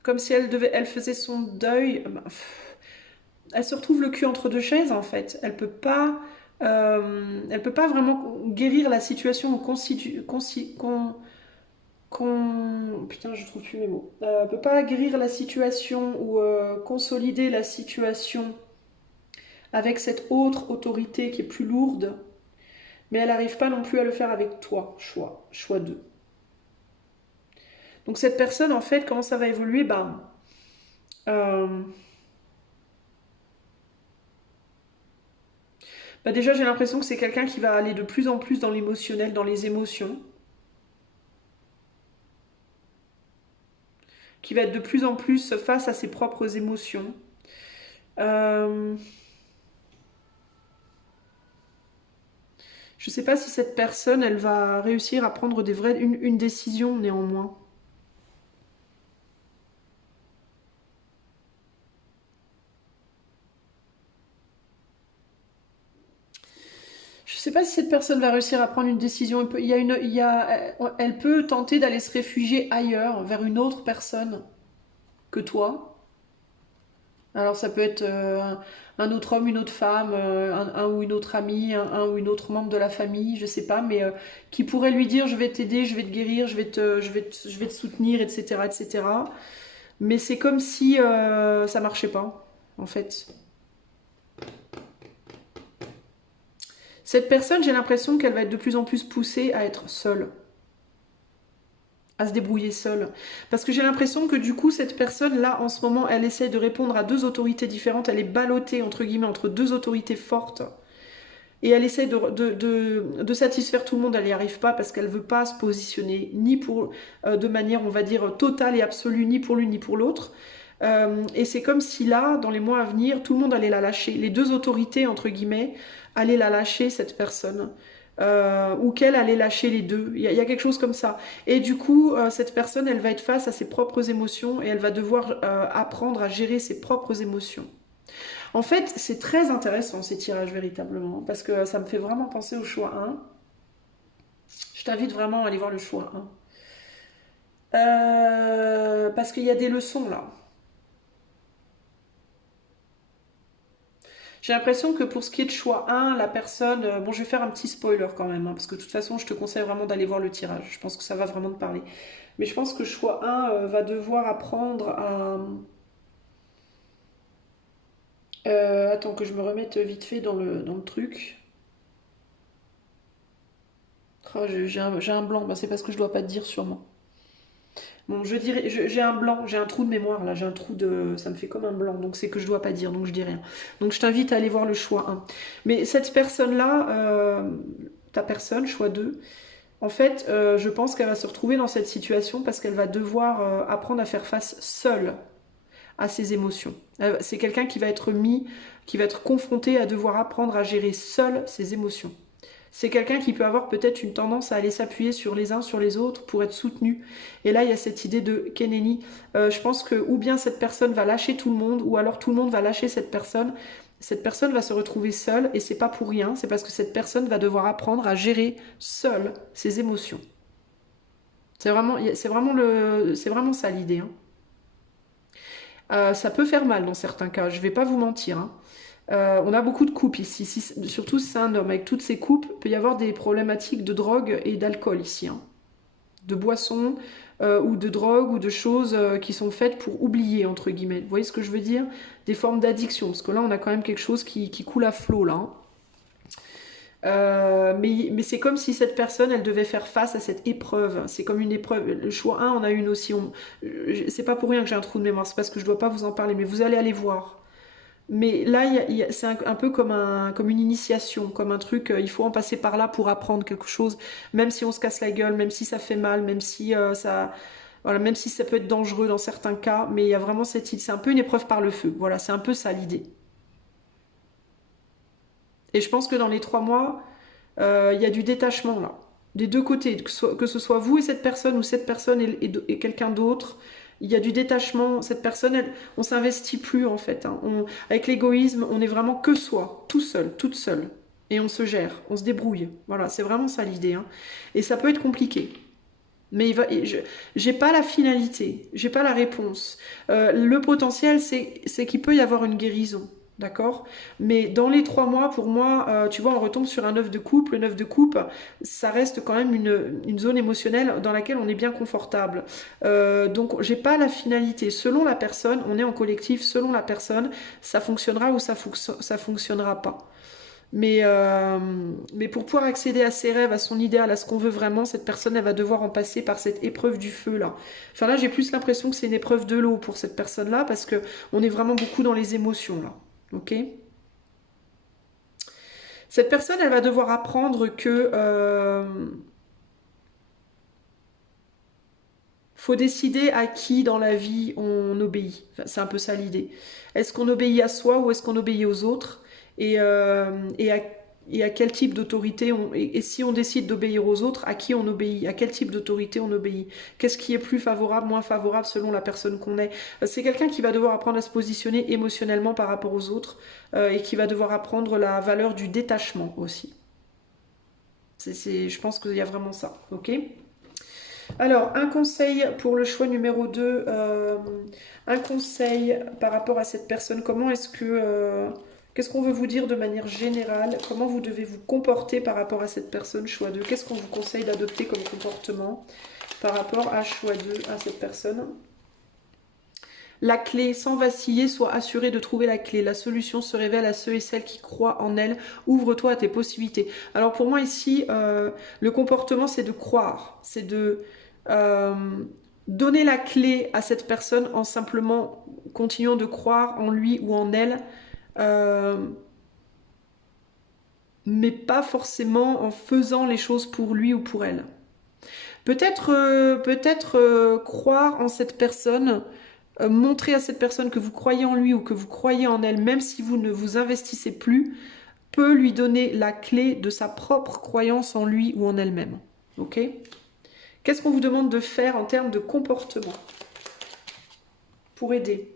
Comme si elle faisait son deuil. Elle se retrouve le cul entre deux chaises, en fait. Elle peut pas vraiment guérir la situation ou putain, je trouve plus mes mots. Elle peut pas guérir la situation ou consolider la situation avec cette autre autorité qui est plus lourde, mais elle n'arrive pas non plus à le faire avec toi. Choix 2. Donc cette personne, en fait, comment ça va évoluer? Déjà, j'ai l'impression que c'est quelqu'un qui va aller de plus en plus dans l'émotionnel, dans les émotions. Qui va être de plus en plus face à ses propres émotions. Je ne sais pas si cette personne, elle va réussir à prendre une décision néanmoins. Je ne sais pas si cette personne va réussir à prendre une décision. Elle peut tenter d'aller se réfugier ailleurs, vers une autre personne que toi. Alors ça peut être un autre homme, une autre femme, un ou une autre amie, un ou une autre membre de la famille, je sais pas, mais qui pourrait lui dire je vais t'aider, je vais te guérir, je vais te soutenir, etc., etc. Mais c'est comme si ça marchait pas, en fait. Cette personne, j'ai l'impression qu'elle va être de plus en plus poussée à être seule. À se débrouiller seule. Parce que j'ai l'impression que du coup, cette personne-là, en ce moment, elle essaie de répondre à deux autorités différentes. Elle est ballottée, entre guillemets, entre deux autorités fortes. Et elle essaie de satisfaire tout le monde. Elle n'y arrive pas parce qu'elle ne veut pas se positionner ni pour, de manière, on va dire, totale et absolue, ni pour l'une ni pour l'autre. Et c'est comme si là, dans les mois à venir, tout le monde allait la lâcher. Les deux autorités, entre guillemets, allaient la lâcher, cette personne. Ou qu'elle allait lâcher les deux. Il y a quelque chose comme ça. Et du coup, cette personne, elle va être face à ses propres émotions et elle va devoir apprendre à gérer ses propres émotions. En fait, c'est très intéressant ces tirages véritablement, parce que ça me fait vraiment penser au choix 1. Je t'invite vraiment à aller voir le choix 1. Parce qu'il y a des leçons là. J'ai l'impression que pour ce qui est de choix 1, la personne... bon, je vais faire un petit spoiler quand même, hein, parce que de toute façon, je te conseille vraiment d'aller voir le tirage. Je pense que ça va vraiment te parler. Mais je pense que choix 1 va devoir apprendre à... attends que je me remette vite fait dans le truc. Oh, j'ai un blanc, bah, c'est parce que je dois pas te dire sûrement. Bon, je dirais, j'ai un blanc, j'ai un trou de mémoire là, j'ai un trou de... Ça me fait comme un blanc, donc c'est que je dois pas dire, donc je dis rien. Donc je t'invite à aller voir le choix 1. Mais cette personne-là, ta personne, choix 2, en fait, je pense qu'elle va se retrouver dans cette situation parce qu'elle va devoir apprendre à faire face seule à ses émotions. C'est quelqu'un qui va être mis, qui va être confronté à devoir apprendre à gérer seul ses émotions. C'est quelqu'un qui peut avoir peut-être une tendance à aller s'appuyer sur les uns, sur les autres pour être soutenu. Et là, il y a cette idée de Keneni. Je pense que ou bien cette personne va lâcher tout le monde, ou alors tout le monde va lâcher cette personne. Cette personne va se retrouver seule, et c'est pas pour rien, c'est parce que cette personne va devoir apprendre à gérer seule ses émotions. C'est vraiment ça l'idée. Hein. Ça peut faire mal dans certains cas, je vais pas vous mentir. Hein. On a beaucoup de couples ici, surtout si c'est un homme. Avec toutes ces coupes, il peut y avoir des problématiques de drogue et d'alcool ici. Hein. De boissons ou de drogue ou de choses qui sont faites pour oublier, entre guillemets. Vous voyez ce que je veux dire? Des formes d'addiction, parce que là, on a quand même quelque chose qui coule à flot, là. Hein. Mais c'est comme si cette personne, elle devait faire face à cette épreuve. C'est comme une épreuve. Le choix 1, on a une aussi. C'est pas pour rien que j'ai un trou de mémoire, c'est parce que je dois pas vous en parler, mais vous allez aller voir. Mais là, c'est un peu comme une initiation, comme un truc, il faut en passer par là pour apprendre quelque chose, même si on se casse la gueule, même si ça fait mal, même si voilà, même si ça peut être dangereux dans certains cas, mais il y a vraiment cette idée, c'est un peu une épreuve par le feu. Voilà, c'est un peu ça l'idée. Et je pense que dans les 3 mois, il y a du détachement là, des deux côtés, que ce soit vous et cette personne ou cette personne et quelqu'un d'autre. Il y a du détachement. Cette personne, on s'investit plus en fait. Hein. Avec l'égoïsme, on est vraiment que soi, tout seul, toute seule. Et on se gère, on se débrouille. Voilà, c'est vraiment ça l'idée. Hein. Et ça peut être compliqué. Mais j'ai pas la finalité, j'ai pas la réponse. Le potentiel, c'est qu'il peut y avoir une guérison. D'accord? Mais dans les 3 mois, pour moi, tu vois, on retombe sur un œuf de coupe. Le 9 de coupe, ça reste quand même une zone émotionnelle dans laquelle on est bien confortable. Donc, j'ai pas la finalité. Selon la personne, on est en collectif, selon la personne, ça fonctionnera ou ça fonctionnera pas. Mais pour pouvoir accéder à ses rêves, à son idéal, à ce qu'on veut vraiment, cette personne, elle va devoir en passer par cette épreuve du feu là. Enfin là, j'ai plus l'impression que c'est une épreuve de l'eau pour cette personne-là parce que on est vraiment beaucoup dans les émotions là. Ok? Cette personne, elle va devoir apprendre que faut décider à qui dans la vie on obéit. Enfin, c'est un peu ça l'idée. Est-ce qu'on obéit à soi ou est-ce qu'on obéit aux autres et à quel type d'autorité et si on décide d'obéir aux autres, à qui on obéit, à quel type d'autorité on obéit, qu'est-ce qui est plus favorable, moins favorable selon la personne qu'on est. C'est quelqu'un qui va devoir apprendre à se positionner émotionnellement par rapport aux autres et qui va devoir apprendre la valeur du détachement aussi. Je pense qu'il y a vraiment ça, ok? Alors, un conseil pour le choix numéro 2, un conseil par rapport à cette personne, qu'est-ce qu'on veut vous dire de manière générale? Comment vous devez vous comporter par rapport à cette personne, choix 2? Qu'est-ce qu'on vous conseille d'adopter comme comportement par rapport à choix 2, à cette personne? La clé, sans vaciller, sois assuré de trouver la clé. La solution se révèle à ceux et celles qui croient en elle. Ouvre-toi à tes possibilités. Alors pour moi ici, le comportement, c'est de croire. C'est de donner la clé à cette personne en simplement continuant de croire en lui ou en elle. Mais pas forcément en faisant les choses pour lui ou pour elle. Peut-être croire en cette personne, montrer à cette personne que vous croyez en lui ou que vous croyez en elle, même si vous ne vous investissez plus, peut lui donner la clé de sa propre croyance en lui ou en elle-même. Ok? Qu'est-ce qu'on vous demande de faire en termes de comportement pour aider?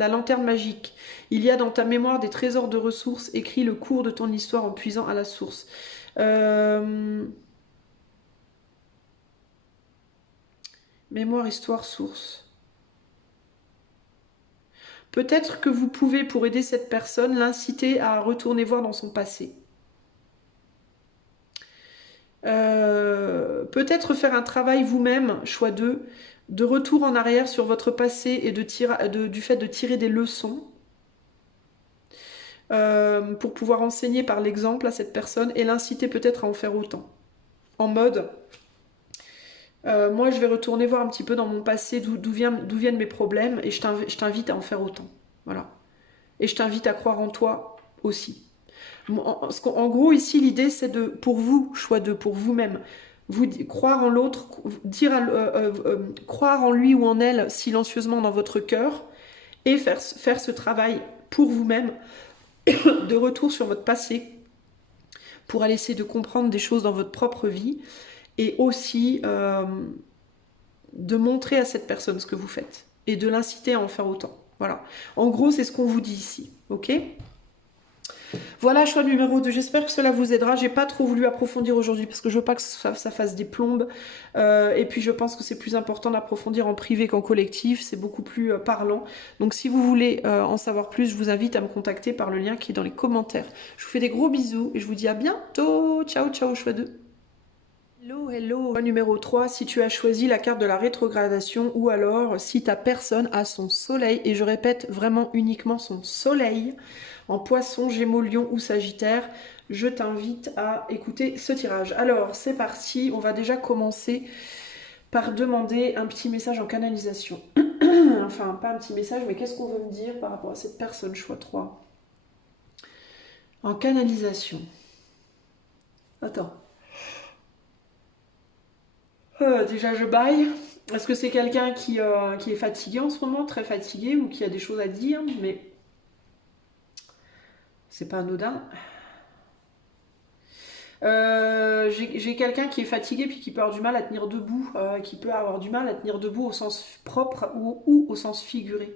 La lanterne magique. Il y a dans ta mémoire des trésors de ressources. Écris le cours de ton histoire en puisant à la source. Mémoire, histoire, source. Peut-être que vous pouvez, pour aider cette personne, l'inciter à retourner voir dans son passé. Peut-être faire un travail vous-même, choix 2, de retour en arrière sur votre passé et du fait de tirer des leçons pour pouvoir enseigner par l'exemple à cette personne et l'inciter peut-être à en faire autant. En mode, moi je vais retourner voir un petit peu dans mon passé d'où viennent mes problèmes et je t'invite à en faire autant. Voilà. Et je t'invite à croire en toi aussi. En gros, ici, l'idée, c'est de, pour vous, choix 2, pour vous-même, croire en l'autre, croire en lui ou en elle silencieusement dans votre cœur et faire ce travail pour vous-même de retour sur votre passé pour aller essayer de comprendre des choses dans votre propre vie et aussi de montrer à cette personne ce que vous faites et de l'inciter à en faire autant. Voilà. En gros, c'est ce qu'on vous dit ici. Ok ? Voilà, choix numéro 2. J'espère que cela vous aidera. J'ai pas trop voulu approfondir aujourd'hui parce que je veux pas que ça fasse des plombes. Et puis je pense que c'est plus important d'approfondir en privé qu'en collectif. C'est beaucoup plus parlant. Donc si vous voulez en savoir plus, je vous invite à me contacter par le lien qui est dans les commentaires. Je vous fais des gros bisous et je vous dis à bientôt. Ciao, ciao, choix 2. Hello, hello. Numéro 3, si tu as choisi la carte de la rétrogradation ou alors si ta personne a son soleil, et je répète vraiment uniquement son soleil, en poisson, gémeaux, lion ou sagittaire, je t'invite à écouter ce tirage. Alors, c'est parti, on va déjà commencer par demander un petit message en canalisation. Enfin, pas un petit message, mais qu'est-ce qu'on veut me dire par rapport à cette personne, choix 3 ? En canalisation. Attends. Déjà je baille. Est-ce que c'est quelqu'un qui est fatigué en ce moment, très fatigué, ou qui a des choses à dire, mais c'est pas anodin. J'ai quelqu'un qui est fatigué puis qui peut avoir du mal à tenir debout, qui peut avoir du mal à tenir debout au sens propre ou au sens figuré.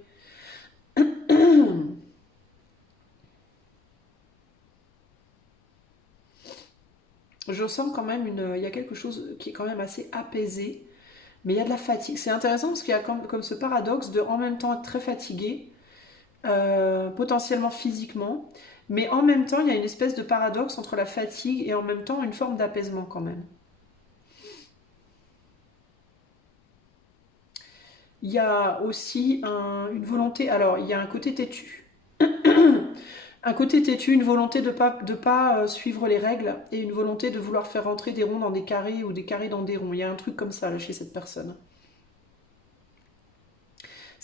Je sens quand même il y a quelque chose qui est quand même assez apaisé. Mais il y a de la fatigue. C'est intéressant parce qu'il y a comme ce paradoxe de en même temps être très fatigué, potentiellement physiquement, mais en même temps il y a une espèce de paradoxe entre la fatigue et en même temps une forme d'apaisement quand même. Il y a aussi une volonté, alors il y a un côté têtu. Un côté têtu, une volonté de pas suivre les règles et une volonté de vouloir faire rentrer des ronds dans des carrés ou des carrés dans des ronds. Il y a un truc comme ça là, chez cette personne.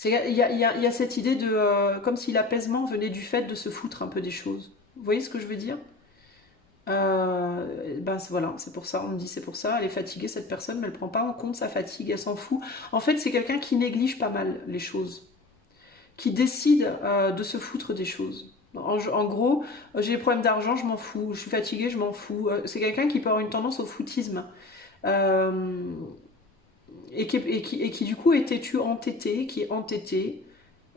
Il y a cette idée de comme si l'apaisement venait du fait de se foutre un peu des choses. Vous voyez ce que je veux dire? Ben voilà, c'est pour ça, on me dit c'est pour ça, elle est fatiguée cette personne, mais elle prend pas en compte sa fatigue, elle s'en fout. En fait, c'est quelqu'un qui néglige pas mal les choses, qui décide de se foutre des choses. En gros, j'ai des problèmes d'argent, je m'en fous, je suis fatiguée, je m'en fous. C'est quelqu'un qui peut avoir une tendance au foutisme. Euh, et qui du coup est têtu entêté, qui est entêté,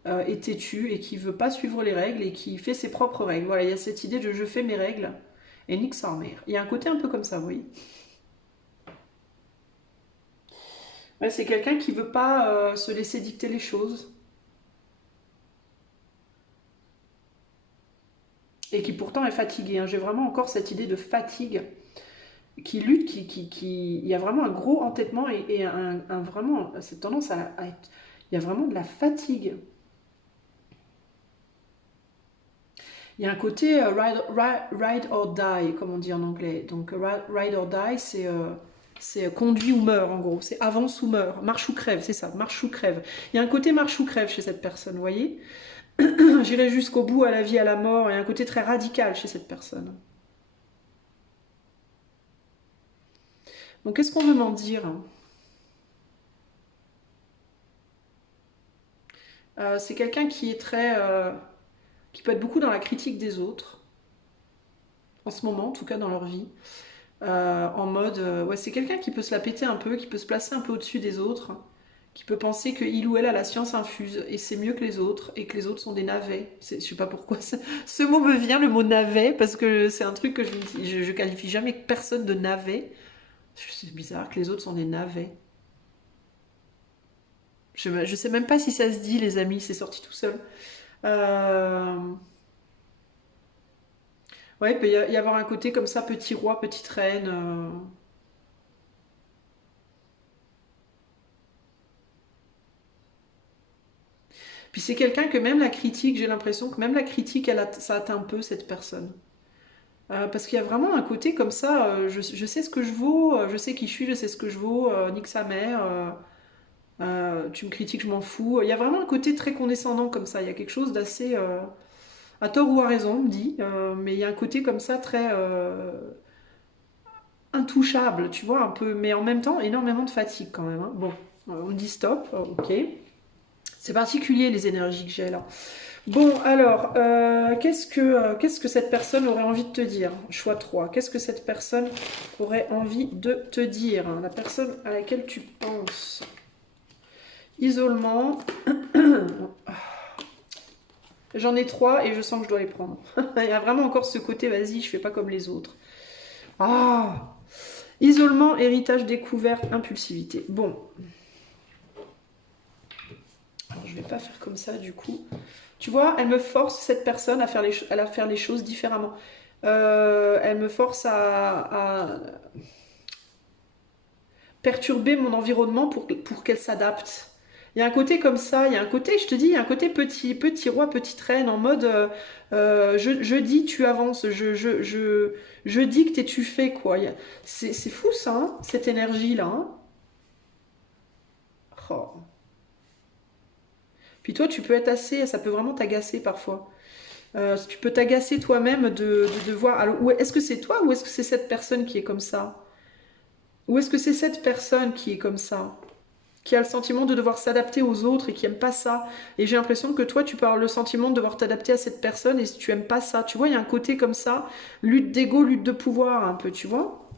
est têtu et qui veut pas suivre les règles et qui fait ses propres règles. Voilà, il y a cette idée de je fais mes règles et nique sa mère. Il y a un côté un peu comme ça, vous voyez. Ouais, c'est quelqu'un qui veut pas se laisser dicter les choses et qui pourtant est fatigué, hein. J'ai vraiment encore cette idée de fatigue qui lutte, il y a vraiment un gros entêtement et vraiment cette tendance à être, il y a vraiment de la fatigue. Il y a un côté ride or die, comme on dit en anglais. Donc ride or die, c'est conduit ou meurt en gros. C'est avance ou meurt. Marche ou crève, c'est ça. Marche ou crève. Il y a un côté marche ou crève chez cette personne, vous voyez. J'irai jusqu'au bout, à la vie, à la mort. Il y a un côté très radical chez cette personne. Donc qu'est-ce qu'on veut m'en dire? C'est quelqu'un qui est très... qui peut être beaucoup dans la critique des autres. En ce moment, en tout cas dans leur vie. En mode, ouais, c'est quelqu'un qui peut se la péter un peu, qui peut se placer un peu au-dessus des autres, qui peut penser que il ou elle a la science infuse et c'est mieux que les autres et que les autres sont des navets. Je sais pas pourquoi ce mot me vient, le mot navet, parce que c'est un truc que je qualifie jamais personne de navet. C'est bizarre que les autres sont des navets. Je sais même pas si ça se dit, les amis, c'est sorti tout seul. Euh, Ouais, il peut y avoir un côté comme ça, petit roi, petite reine. Puis c'est quelqu'un que même la critique, j'ai l'impression que même la critique, ça atteint un peu cette personne. Parce qu'il y a vraiment un côté comme ça, je sais ce que je vaux, je sais qui je suis, je sais ce que je vaux, nique sa mère, tu me critiques, je m'en fous. Il y a vraiment un côté très condescendant comme ça, il y a quelque chose d'assez, à tort ou à raison, on me dit, mais il y a un côté comme ça très intouchable, tu vois, un peu, mais en même temps, énormément de fatigue quand même, hein. Bon, on dit stop, ok. C'est particulier les énergies que j'ai là. Bon, alors, qu'est-ce que cette personne aurait envie de te dire? Choix 3. Qu'est-ce que cette personne aurait envie de te dire? La personne à laquelle tu penses. Isolement. J'en ai 3 et je sens que je dois les prendre. Il y a vraiment encore ce côté, vas-y, je fais pas comme les autres. Ah! Isolement, héritage, découverte, impulsivité. Bon. Alors, je vais pas faire comme ça du coup. Tu vois, elle me force, cette personne, à faire les choses différemment. Elle me force à perturber mon environnement pour qu'elle s'adapte. Il y a un côté comme ça, il y a un côté, je te dis, il y a un côté petit roi, petite reine, en mode je dis, tu avances, je dicte et tu fais, quoi. C'est fou ça, hein, cette énergie-là, hein. Oh. Puis toi, tu peux être assez, ça peut vraiment t'agacer parfois. Tu peux t'agacer toi-même de voir. Alors, est-ce que c'est toi ou est-ce que c'est cette personne qui est comme ça? Ou est-ce que c'est cette personne qui est comme ça? Qui a le sentiment de devoir s'adapter aux autres et qui aime pas ça. Et j'ai l'impression que toi, tu peux avoir le sentiment de devoir t'adapter à cette personne et si tu aimes pas ça. Tu vois, il y a un côté comme ça, lutte d'ego, lutte de pouvoir un peu, tu vois?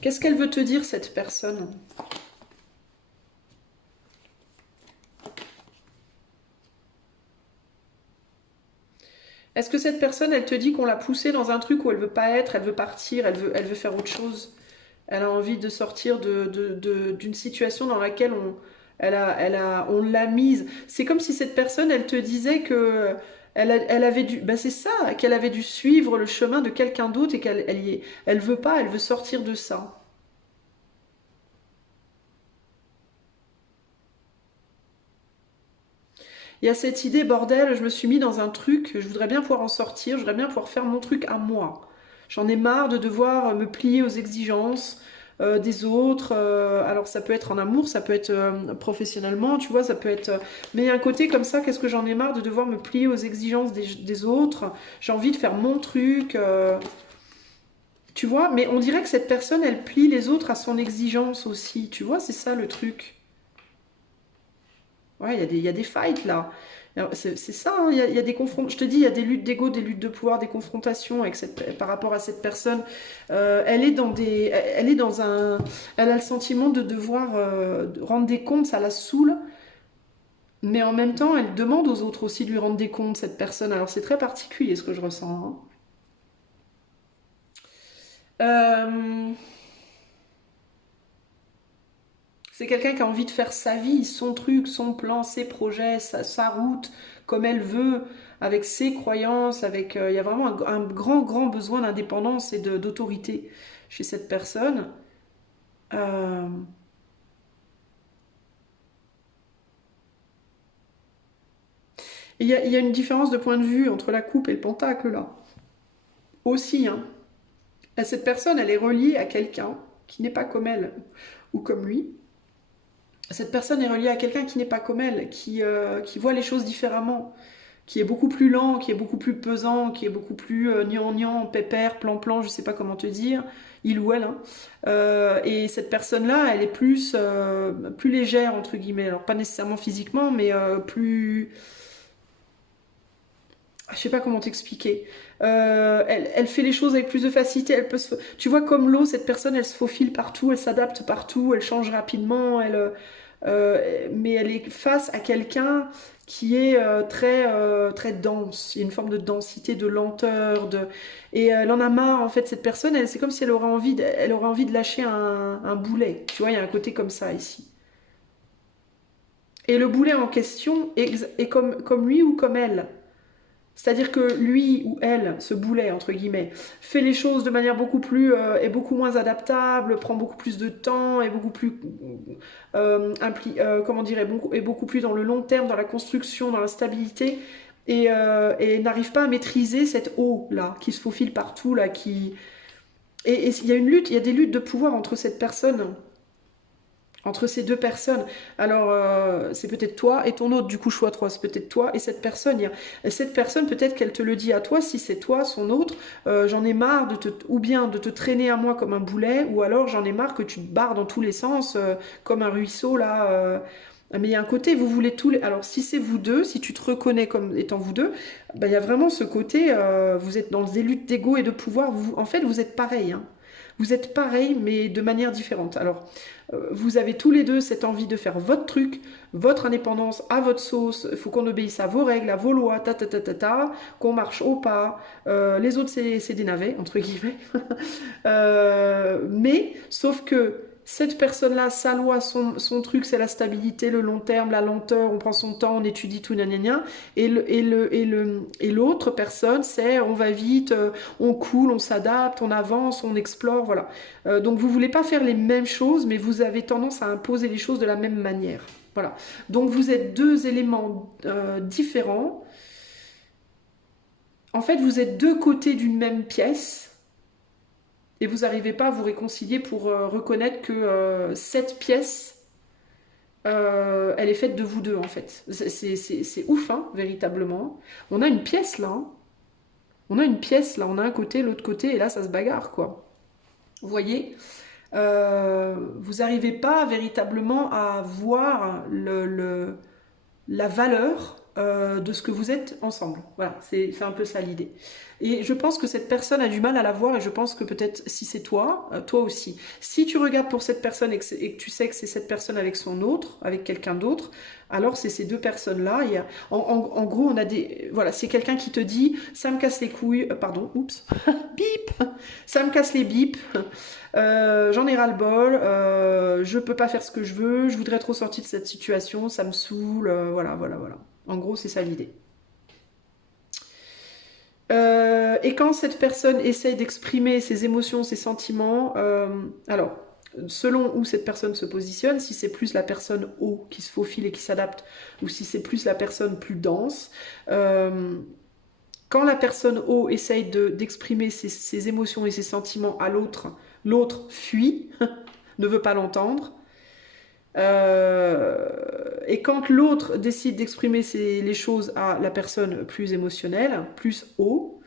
Qu'est-ce qu'elle veut te dire, cette personne? Est-ce que cette personne, elle te dit qu'on l'a poussée dans un truc où elle veut pas être, elle veut partir, elle veut faire autre chose? Elle a envie de sortir d'une situation dans laquelle on l'a mise. C'est comme si cette personne, elle te disait que elle avait dû, ben c'est ça, qu'elle avait dû suivre le chemin de quelqu'un d'autre et elle veut pas, elle veut sortir de ça. Il y a cette idée, bordel, je me suis mis dans un truc, je voudrais bien pouvoir en sortir, je voudrais bien pouvoir faire mon truc à moi. J'en ai marre de devoir me plier aux exigences des autres. Alors ça peut être en amour, ça peut être professionnellement, tu vois, ça peut être... Mais il y a un côté comme ça, qu'est-ce que j'en ai marre de devoir me plier aux exigences des autres. J'ai envie de faire mon truc, tu vois. Mais on dirait que cette personne, elle plie les autres à son exigence aussi, tu vois, c'est ça le truc. Ouais, il y a des fights là. C'est ça, hein, il y a des confrontations. Je te dis, il y a des luttes d'ego, des luttes de pouvoir, des confrontations par rapport à cette personne. Elle est dans un, elle a le sentiment de devoir rendre des comptes, ça la saoule. Mais en même temps, elle demande aux autres aussi de lui rendre des comptes, cette personne. Alors c'est très particulier ce que je ressens, hein. C'est quelqu'un qui a envie de faire sa vie, son truc, son plan, ses projets, sa route, comme elle veut, avec ses croyances, il y a vraiment un grand besoin d'indépendance et d'autorité chez cette personne. Euh, il y a une différence de point de vue entre la coupe et le pentacle là. Aussi, hein. Cette personne, elle est reliée à quelqu'un qui n'est pas comme elle ou comme lui. Cette personne est reliée à quelqu'un qui n'est pas comme elle, qui voit les choses différemment, qui est beaucoup plus lent, qui est beaucoup plus pesant, qui est beaucoup plus gnangnan, pépère, plan-plan, je sais pas comment te dire, il ou elle, hein. Et cette personne-là, elle est plus légère, entre guillemets. Alors pas nécessairement physiquement, mais plus... Je sais pas comment t'expliquer. Elle fait les choses avec plus de facilité. Tu vois, comme l'eau, cette personne, elle se faufile partout, elle s'adapte partout, elle change rapidement, mais elle est face à quelqu'un qui est très dense. Il y a une forme de densité, de lenteur, et elle en a marre en fait cette personne. C'est comme si elle aurait envie de lâcher un boulet. Tu vois, il y a un côté comme ça ici. Et le boulet en question est comme lui ou comme elle. C'est-à-dire que lui ou elle, ce boulet, entre guillemets, fait les choses de manière est beaucoup moins adaptable, prend beaucoup plus de temps, est beaucoup plus, comment dire, est beaucoup plus dans le long terme, dans la construction, dans la stabilité, et n'arrive pas à maîtriser cette eau-là, qui se faufile partout, là, et il y a une lutte, il y a des luttes de pouvoir entre cette personne, entre ces deux personnes. Alors, c'est peut-être toi et ton autre, du coup, choix 3, c'est peut-être toi et cette personne. Cette personne, peut-être qu'elle te le dit à toi, si c'est toi, son autre, j'en ai marre ou bien de te traîner à moi comme un boulet, ou alors j'en ai marre que tu te barres dans tous les sens, comme un ruisseau, là. Mais il y a un côté, vous voulez tous les... Alors, si c'est vous deux, si tu te reconnais comme étant vous deux, ben, il y a vraiment ce côté, vous êtes dans des luttes d'ego et de pouvoir. En fait, vous êtes pareil, hein. Vous êtes pareil, mais de manière différente. Alors, vous avez tous les deux cette envie de faire votre truc, votre indépendance à votre sauce. Il faut qu'on obéisse à vos règles, à vos lois, qu'on marche au pas. Les autres, c'est des navets, entre guillemets. Mais, sauf que cette personne-là, sa loi, son truc, c'est la stabilité, le long terme, la lenteur, on prend son temps, on étudie tout, gna. Et l'autre personne, c'est on va vite, on coule, on s'adapte, on avance, on explore, voilà. Donc vous voulez pas faire les mêmes choses, mais vous avez tendance à imposer les choses de la même manière. Voilà. Donc vous êtes deux éléments différents. En fait, vous êtes deux côtés d'une même pièce. Et vous n'arrivez pas à vous réconcilier pour reconnaître que cette pièce, elle est faite de vous deux, en fait. C'est ouf, hein, véritablement. On a une pièce, là. Hein. On a une pièce, là. On a un côté, l'autre côté, et là, ça se bagarre, quoi. Vous voyez vous n'arrivez pas véritablement à voir la valeur de ce que vous êtes ensemble. Voilà, c'est un peu ça l'idée. Et je pense que cette personne a du mal à la voir, et je pense que peut-être si c'est toi, toi aussi. Si tu regardes pour cette personne et que tu sais que c'est cette personne avec son autre, avec quelqu'un d'autre, alors c'est ces deux personnes-là. En gros, on a des... Voilà, c'est quelqu'un qui te dit « ça me casse les couilles pardon, oups, bip, ça me casse les bips, j'en ai ras-le-bol, je peux pas faire ce que je veux, je voudrais trop sortir de cette situation, ça me saoule, voilà. En gros, c'est ça l'idée. Et quand cette personne essaye d'exprimer ses émotions, ses sentiments, alors, selon où cette personne se positionne, si c'est plus la personne haut qui se faufile et qui s'adapte, ou si c'est plus la personne plus dense, quand la personne haut essaye d'exprimer ses émotions et ses sentiments à l'autre, l'autre fuit, ne veut pas l'entendre. Et quand l'autre décide d'exprimer les choses à la personne plus émotionnelle, plus haut,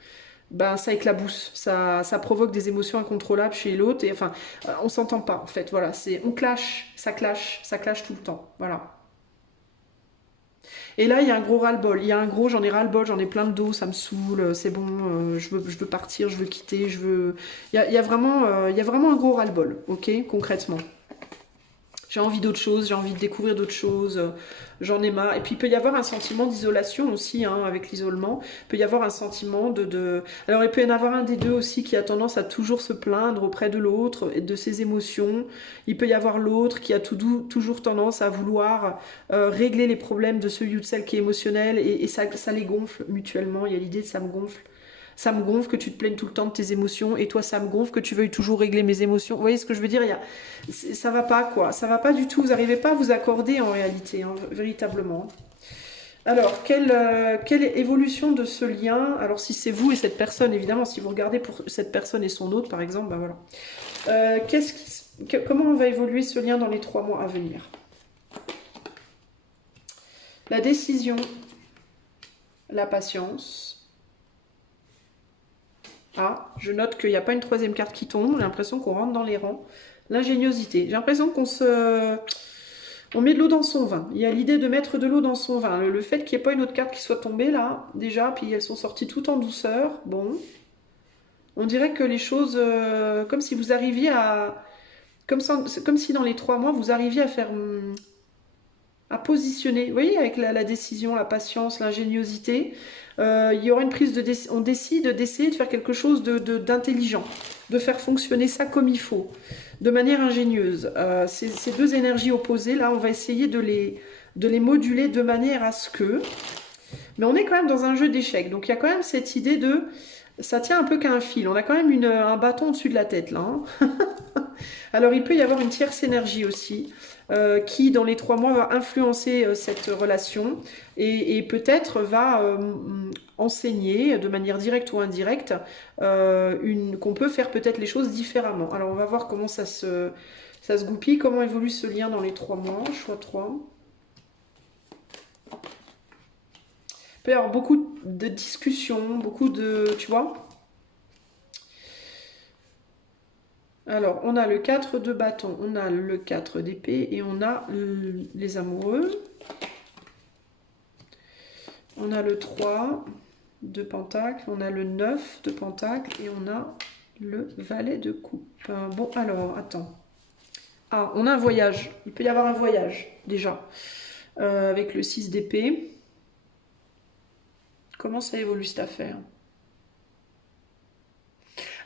ben ça éclabousse, ça provoque des émotions incontrôlables chez l'autre, et enfin, on s'entend pas en fait, voilà, on clash, ça clash tout le temps, voilà. Et là, il y a un gros ras-le-bol, j'en ai ras-le-bol, j'en ai plein de dos, ça me saoule, c'est bon, je veux partir, je veux quitter, il y a vraiment un gros ras-le-bol, ok, concrètement. J'ai envie d'autre chose, j'ai envie de découvrir d'autres choses, j'en ai marre. Et puis il peut y avoir un sentiment d'isolation aussi, hein, avec l'isolement. Il peut y avoir un sentiment Alors il peut y en avoir un des deux aussi qui a tendance à toujours se plaindre auprès de l'autre et de ses émotions. Il peut y avoir l'autre qui a toujours tendance à vouloir régler les problèmes de celui ou de celle qui est émotionnel, et ça les gonfle mutuellement. Il y a l'idée de ça me gonfle. Ça me gonfle que tu te plaignes tout le temps de tes émotions, et toi ça me gonfle que tu veuilles toujours régler mes émotions. Vous voyez ce que je veux dire? Ça va pas, quoi. Ça va pas du tout. Vous n'arrivez pas à vous accorder en réalité, hein, véritablement. Alors, quelle évolution de ce lien? Alors, si c'est vous et cette personne, évidemment, si vous regardez pour cette personne et son autre, par exemple, ben voilà. Comment on va évoluer ce lien dans les 3 mois à venir? La décision, la patience. Ah, je note qu'il n'y a pas une 3e carte qui tombe. J'ai l'impression qu'on rentre dans les rangs. L'ingéniosité. J'ai l'impression on met de l'eau dans son vin. Il y a l'idée de mettre de l'eau dans son vin. Le fait qu'il n'y ait pas une autre carte qui soit tombée là, déjà, puis elles sont sorties tout en douceur. Bon. On dirait que les choses... comme si vous arriviez à... Comme si dans les 3 mois, vous arriviez à faire... à positionner. Vous voyez, avec la décision, la patience, l'ingéniosité, il y aura une prise de décision. On décide d'essayer de faire quelque chose d'intelligent, de faire fonctionner ça comme il faut, de manière ingénieuse. Ces deux énergies opposées, là, on va essayer de les moduler de manière à ce que... Mais on est quand même dans un jeu d'échecs. Donc, il y a quand même cette idée de... Ça tient un peu qu'à un fil. On a quand même un bâton au-dessus de la tête, là. Hein. Alors, il peut y avoir une tierce énergie aussi, qui, dans les 3 mois, va influencer cette relation et peut-être va enseigner, de manière directe ou indirecte, qu'on peut faire peut-être les choses différemment. Alors, on va voir comment ça se goupille, comment évolue ce lien dans les 3 mois. Choix 3. Il peut y avoir beaucoup de discussions, beaucoup de... Tu vois ? Alors, on a le 4 de bâton, on a le 4 d'épée et on a les amoureux. On a le 3 de pentacle, on a le 9 de pentacle et on a le valet de coupe. Bon, alors, attends. Ah, on a un voyage. Il peut y avoir un voyage, déjà. Avec le 6 d'épée. Comment ça évolue cette affaire?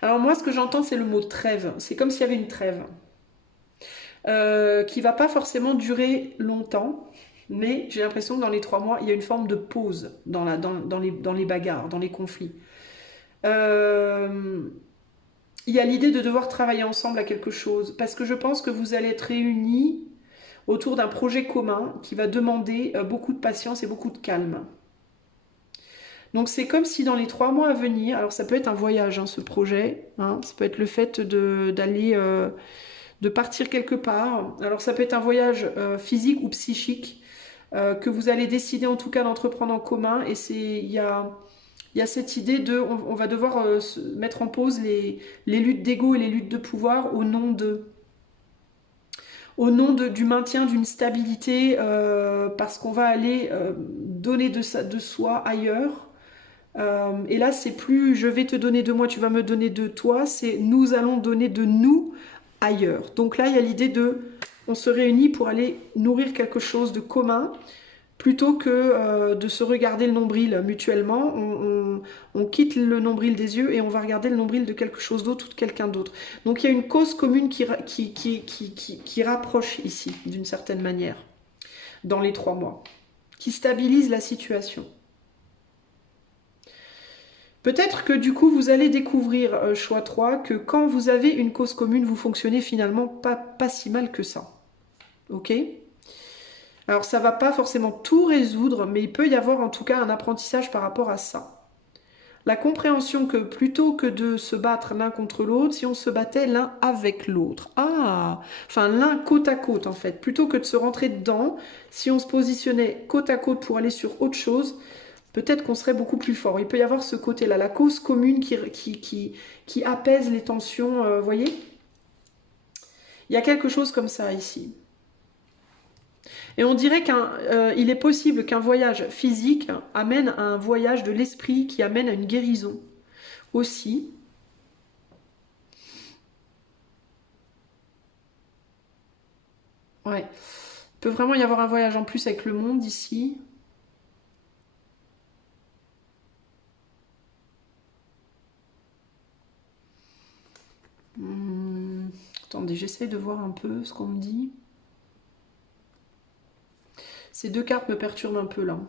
Alors moi, ce que j'entends, c'est le mot trêve. C'est comme s'il y avait une trêve qui va pas forcément durer longtemps, mais j'ai l'impression que dans les 3 mois, il y a une forme de pause dans les bagarres, dans les conflits. Il y a l'idée de devoir travailler ensemble à quelque chose, parce que je pense que vous allez être réunis autour d'un projet commun qui va demander beaucoup de patience et beaucoup de calme. Donc c'est comme si dans les 3 mois à venir, alors ça peut être un voyage, hein, ce projet, hein, ça peut être le fait d'aller, de partir quelque part. Alors ça peut être un voyage physique ou psychique que vous allez décider en tout cas d'entreprendre en commun. Et il y a cette idée de, on va devoir mettre en pause les luttes d'ego et les luttes de pouvoir au nom du maintien d'une stabilité, parce qu'on va aller donner de soi ailleurs. Et là, c'est plus je vais te donner de moi, tu vas me donner de toi, c'est nous allons donner de nous ailleurs. Donc là, il y a l'idée on se réunit pour aller nourrir quelque chose de commun, plutôt que de se regarder le nombril mutuellement. On quitte le nombril des yeux et on va regarder le nombril de quelque chose d'autre ou de quelqu'un d'autre. Donc il y a une cause commune qui rapproche ici, d'une certaine manière, dans les 3 mois, qui stabilise la situation. Peut-être que du coup, vous allez découvrir, choix 3, que quand vous avez une cause commune, vous fonctionnez finalement pas si mal que ça. Ok ? Alors, ça ne va pas forcément tout résoudre, mais il peut y avoir en tout cas un apprentissage par rapport à ça. La compréhension que plutôt que de se battre l'un contre l'autre, si on se battait l'un avec l'autre. Ah, enfin l'un côte à côte en fait. Plutôt que de se rentrer dedans, si on se positionnait côte à côte pour aller sur autre chose, peut-être qu'on serait beaucoup plus fort. Il peut y avoir ce côté-là, la cause commune qui apaise les tensions, vous voyez ? Il y a quelque chose comme ça ici. Et on dirait qu'il est possible qu'un voyage physique amène à un voyage de l'esprit qui amène à une guérison aussi. Ouais. Il peut vraiment y avoir un voyage en plus avec le monde ici. Attendez, j'essaye de voir un peu ce qu'on me dit. Ces 2 cartes me perturbent un peu là.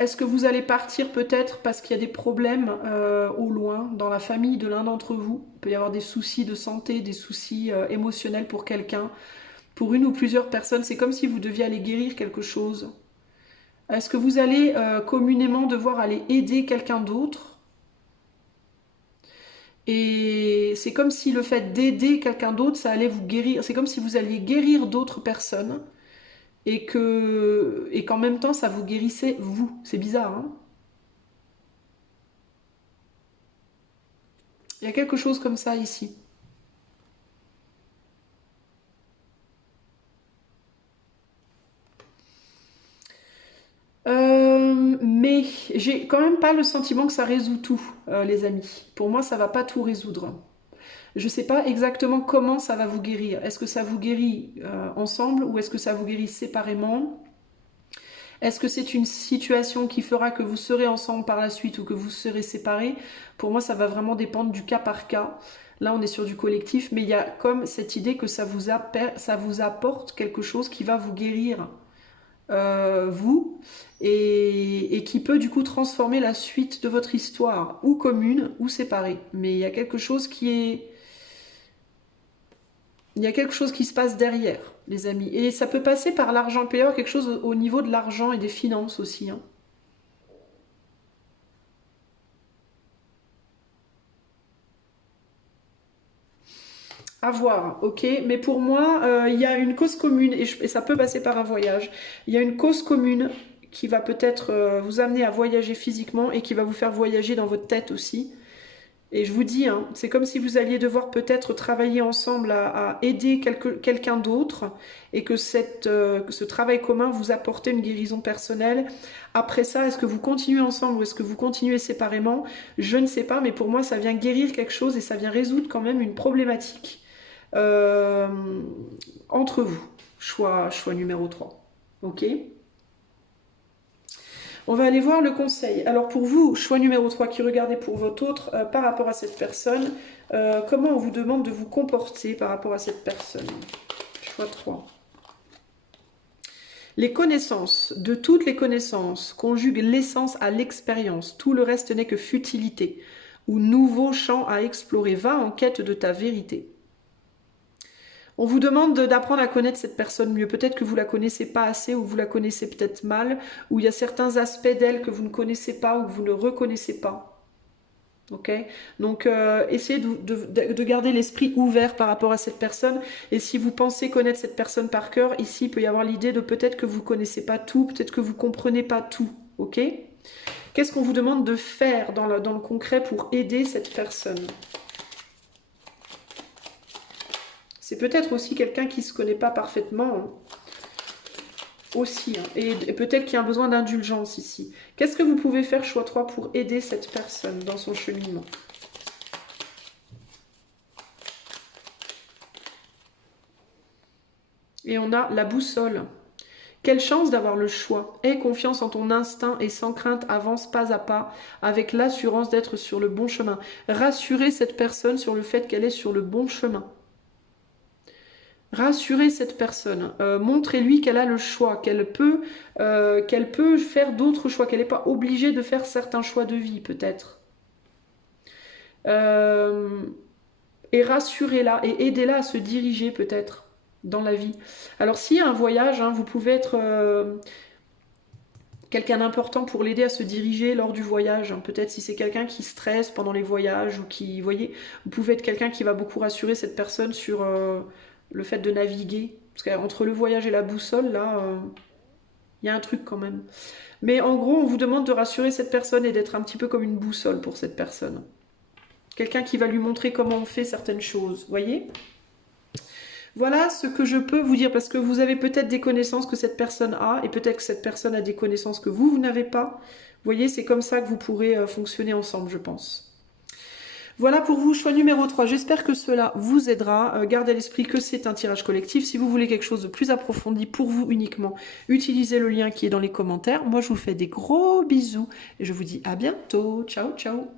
Est-ce que vous allez partir peut-être parce qu'il y a des problèmes au loin, dans la famille de l'un d'entre vous? Il peut y avoir des soucis de santé, des soucis émotionnels pour quelqu'un. Pour une ou plusieurs personnes, c'est comme si vous deviez aller guérir quelque chose. Est-ce que vous allez communément devoir aller aider quelqu'un d'autre? Et c'est comme si le fait d'aider quelqu'un d'autre, ça allait vous guérir. C'est comme si vous alliez guérir d'autres personnes et qu'en même temps, ça vous guérissait vous. C'est bizarre, hein? Il y a quelque chose comme ça ici. Mais j'ai quand même pas le sentiment que ça résout tout, les amis. Pour moi, ça va pas tout résoudre. Je ne sais pas exactement comment ça va vous guérir. Est-ce que ça vous guérit ensemble ou est-ce que ça vous guérit séparément? Est-ce que c'est une situation qui fera que vous serez ensemble par la suite ou que vous serez séparés? Pour moi, ça va vraiment dépendre du cas par cas. Là, on est sur du collectif, mais il y a comme cette idée que ça vous apporte quelque chose qui va vous guérir, vous, et qui peut du coup transformer la suite de votre histoire, ou commune, ou séparée. Mais il y a quelque chose qui est... Il y a quelque chose qui se passe derrière, les amis. Et ça peut passer par l'argent. Il peut y avoir quelque chose au niveau de l'argent et des finances aussi, hein. À voir, ok. Mais pour moi, il y a une cause commune, et ça peut passer par un voyage. Il y a une cause commune qui va peut-être vous amener à voyager physiquement et qui va vous faire voyager dans votre tête aussi. Et je vous dis, hein, c'est comme si vous alliez devoir peut-être travailler ensemble à aider quelqu'un d'autre et que que ce travail commun vous apporte une guérison personnelle. Après ça, est-ce que vous continuez ensemble ou est-ce que vous continuez séparément? Je ne sais pas, mais pour moi, ça vient guérir quelque chose et ça vient résoudre quand même une problématique euh, entre vous. Choix numéro 3. Ok? On va aller voir le conseil. Alors pour vous, choix numéro 3 qui regardez pour votre autre, par rapport à cette personne, comment on vous demande de vous comporter par rapport à cette personne? Choix 3. Les connaissances, de toutes les connaissances, conjuguent l'essence à l'expérience. Tout le reste n'est que futilité, ou nouveau champ à explorer. Va en quête de ta vérité. On vous demande d'apprendre à connaître cette personne mieux. Peut-être que vous la connaissez pas assez ou vous la connaissez peut-être mal, ou il y a certains aspects d'elle que vous ne connaissez pas ou que vous ne reconnaissez pas. Ok? Donc, essayez de garder l'esprit ouvert par rapport à cette personne. Et si vous pensez connaître cette personne par cœur, ici, il peut y avoir l'idée de peut-être que vous ne connaissez pas tout, peut-être que vous ne comprenez pas tout. Ok? Qu'est-ce qu'on vous demande de faire dans le concret pour aider cette personne? C'est peut-être aussi quelqu'un qui ne se connaît pas parfaitement, hein, aussi, hein, et peut-être qu'il y a un besoin d'indulgence ici. Qu'est-ce que vous pouvez faire, choix 3, pour aider cette personne dans son cheminement? Et on a la boussole. Quelle chance d'avoir le choix. Aie confiance en ton instinct et sans crainte avance pas à pas avec l'assurance d'être sur le bon chemin. Rassurez cette personne sur le fait qu'elle est sur le bon chemin. Rassurez cette personne, montrez-lui qu'elle a le choix, qu'elle peut faire d'autres choix, qu'elle n'est pas obligée de faire certains choix de vie peut-être. Et rassurez-la et aidez-la à se diriger peut-être dans la vie. Alors s'il y a un voyage, hein, vous pouvez être quelqu'un d'important pour l'aider à se diriger lors du voyage. Peut-être si c'est quelqu'un qui stresse pendant les voyages ou qui, vous voyez, vous pouvez être quelqu'un qui va beaucoup rassurer cette personne sur le fait de naviguer. Parce qu'entre le voyage et la boussole, là, il y a un truc quand même. Mais en gros, on vous demande de rassurer cette personne et d'être un petit peu comme une boussole pour cette personne. Quelqu'un qui va lui montrer comment on fait certaines choses, vous voyez? Voilà ce que je peux vous dire, parce que vous avez peut-être des connaissances que cette personne a, et peut-être que cette personne a des connaissances que vous n'avez pas. Vous voyez, c'est comme ça que vous pourrez fonctionner ensemble, je pense. Voilà pour vous, choix numéro 3. J'espère que cela vous aidera. Gardez à l'esprit que c'est un tirage collectif. Si vous voulez quelque chose de plus approfondi pour vous uniquement, utilisez le lien qui est dans les commentaires. Moi, je vous fais des gros bisous et je vous dis à bientôt. Ciao, ciao.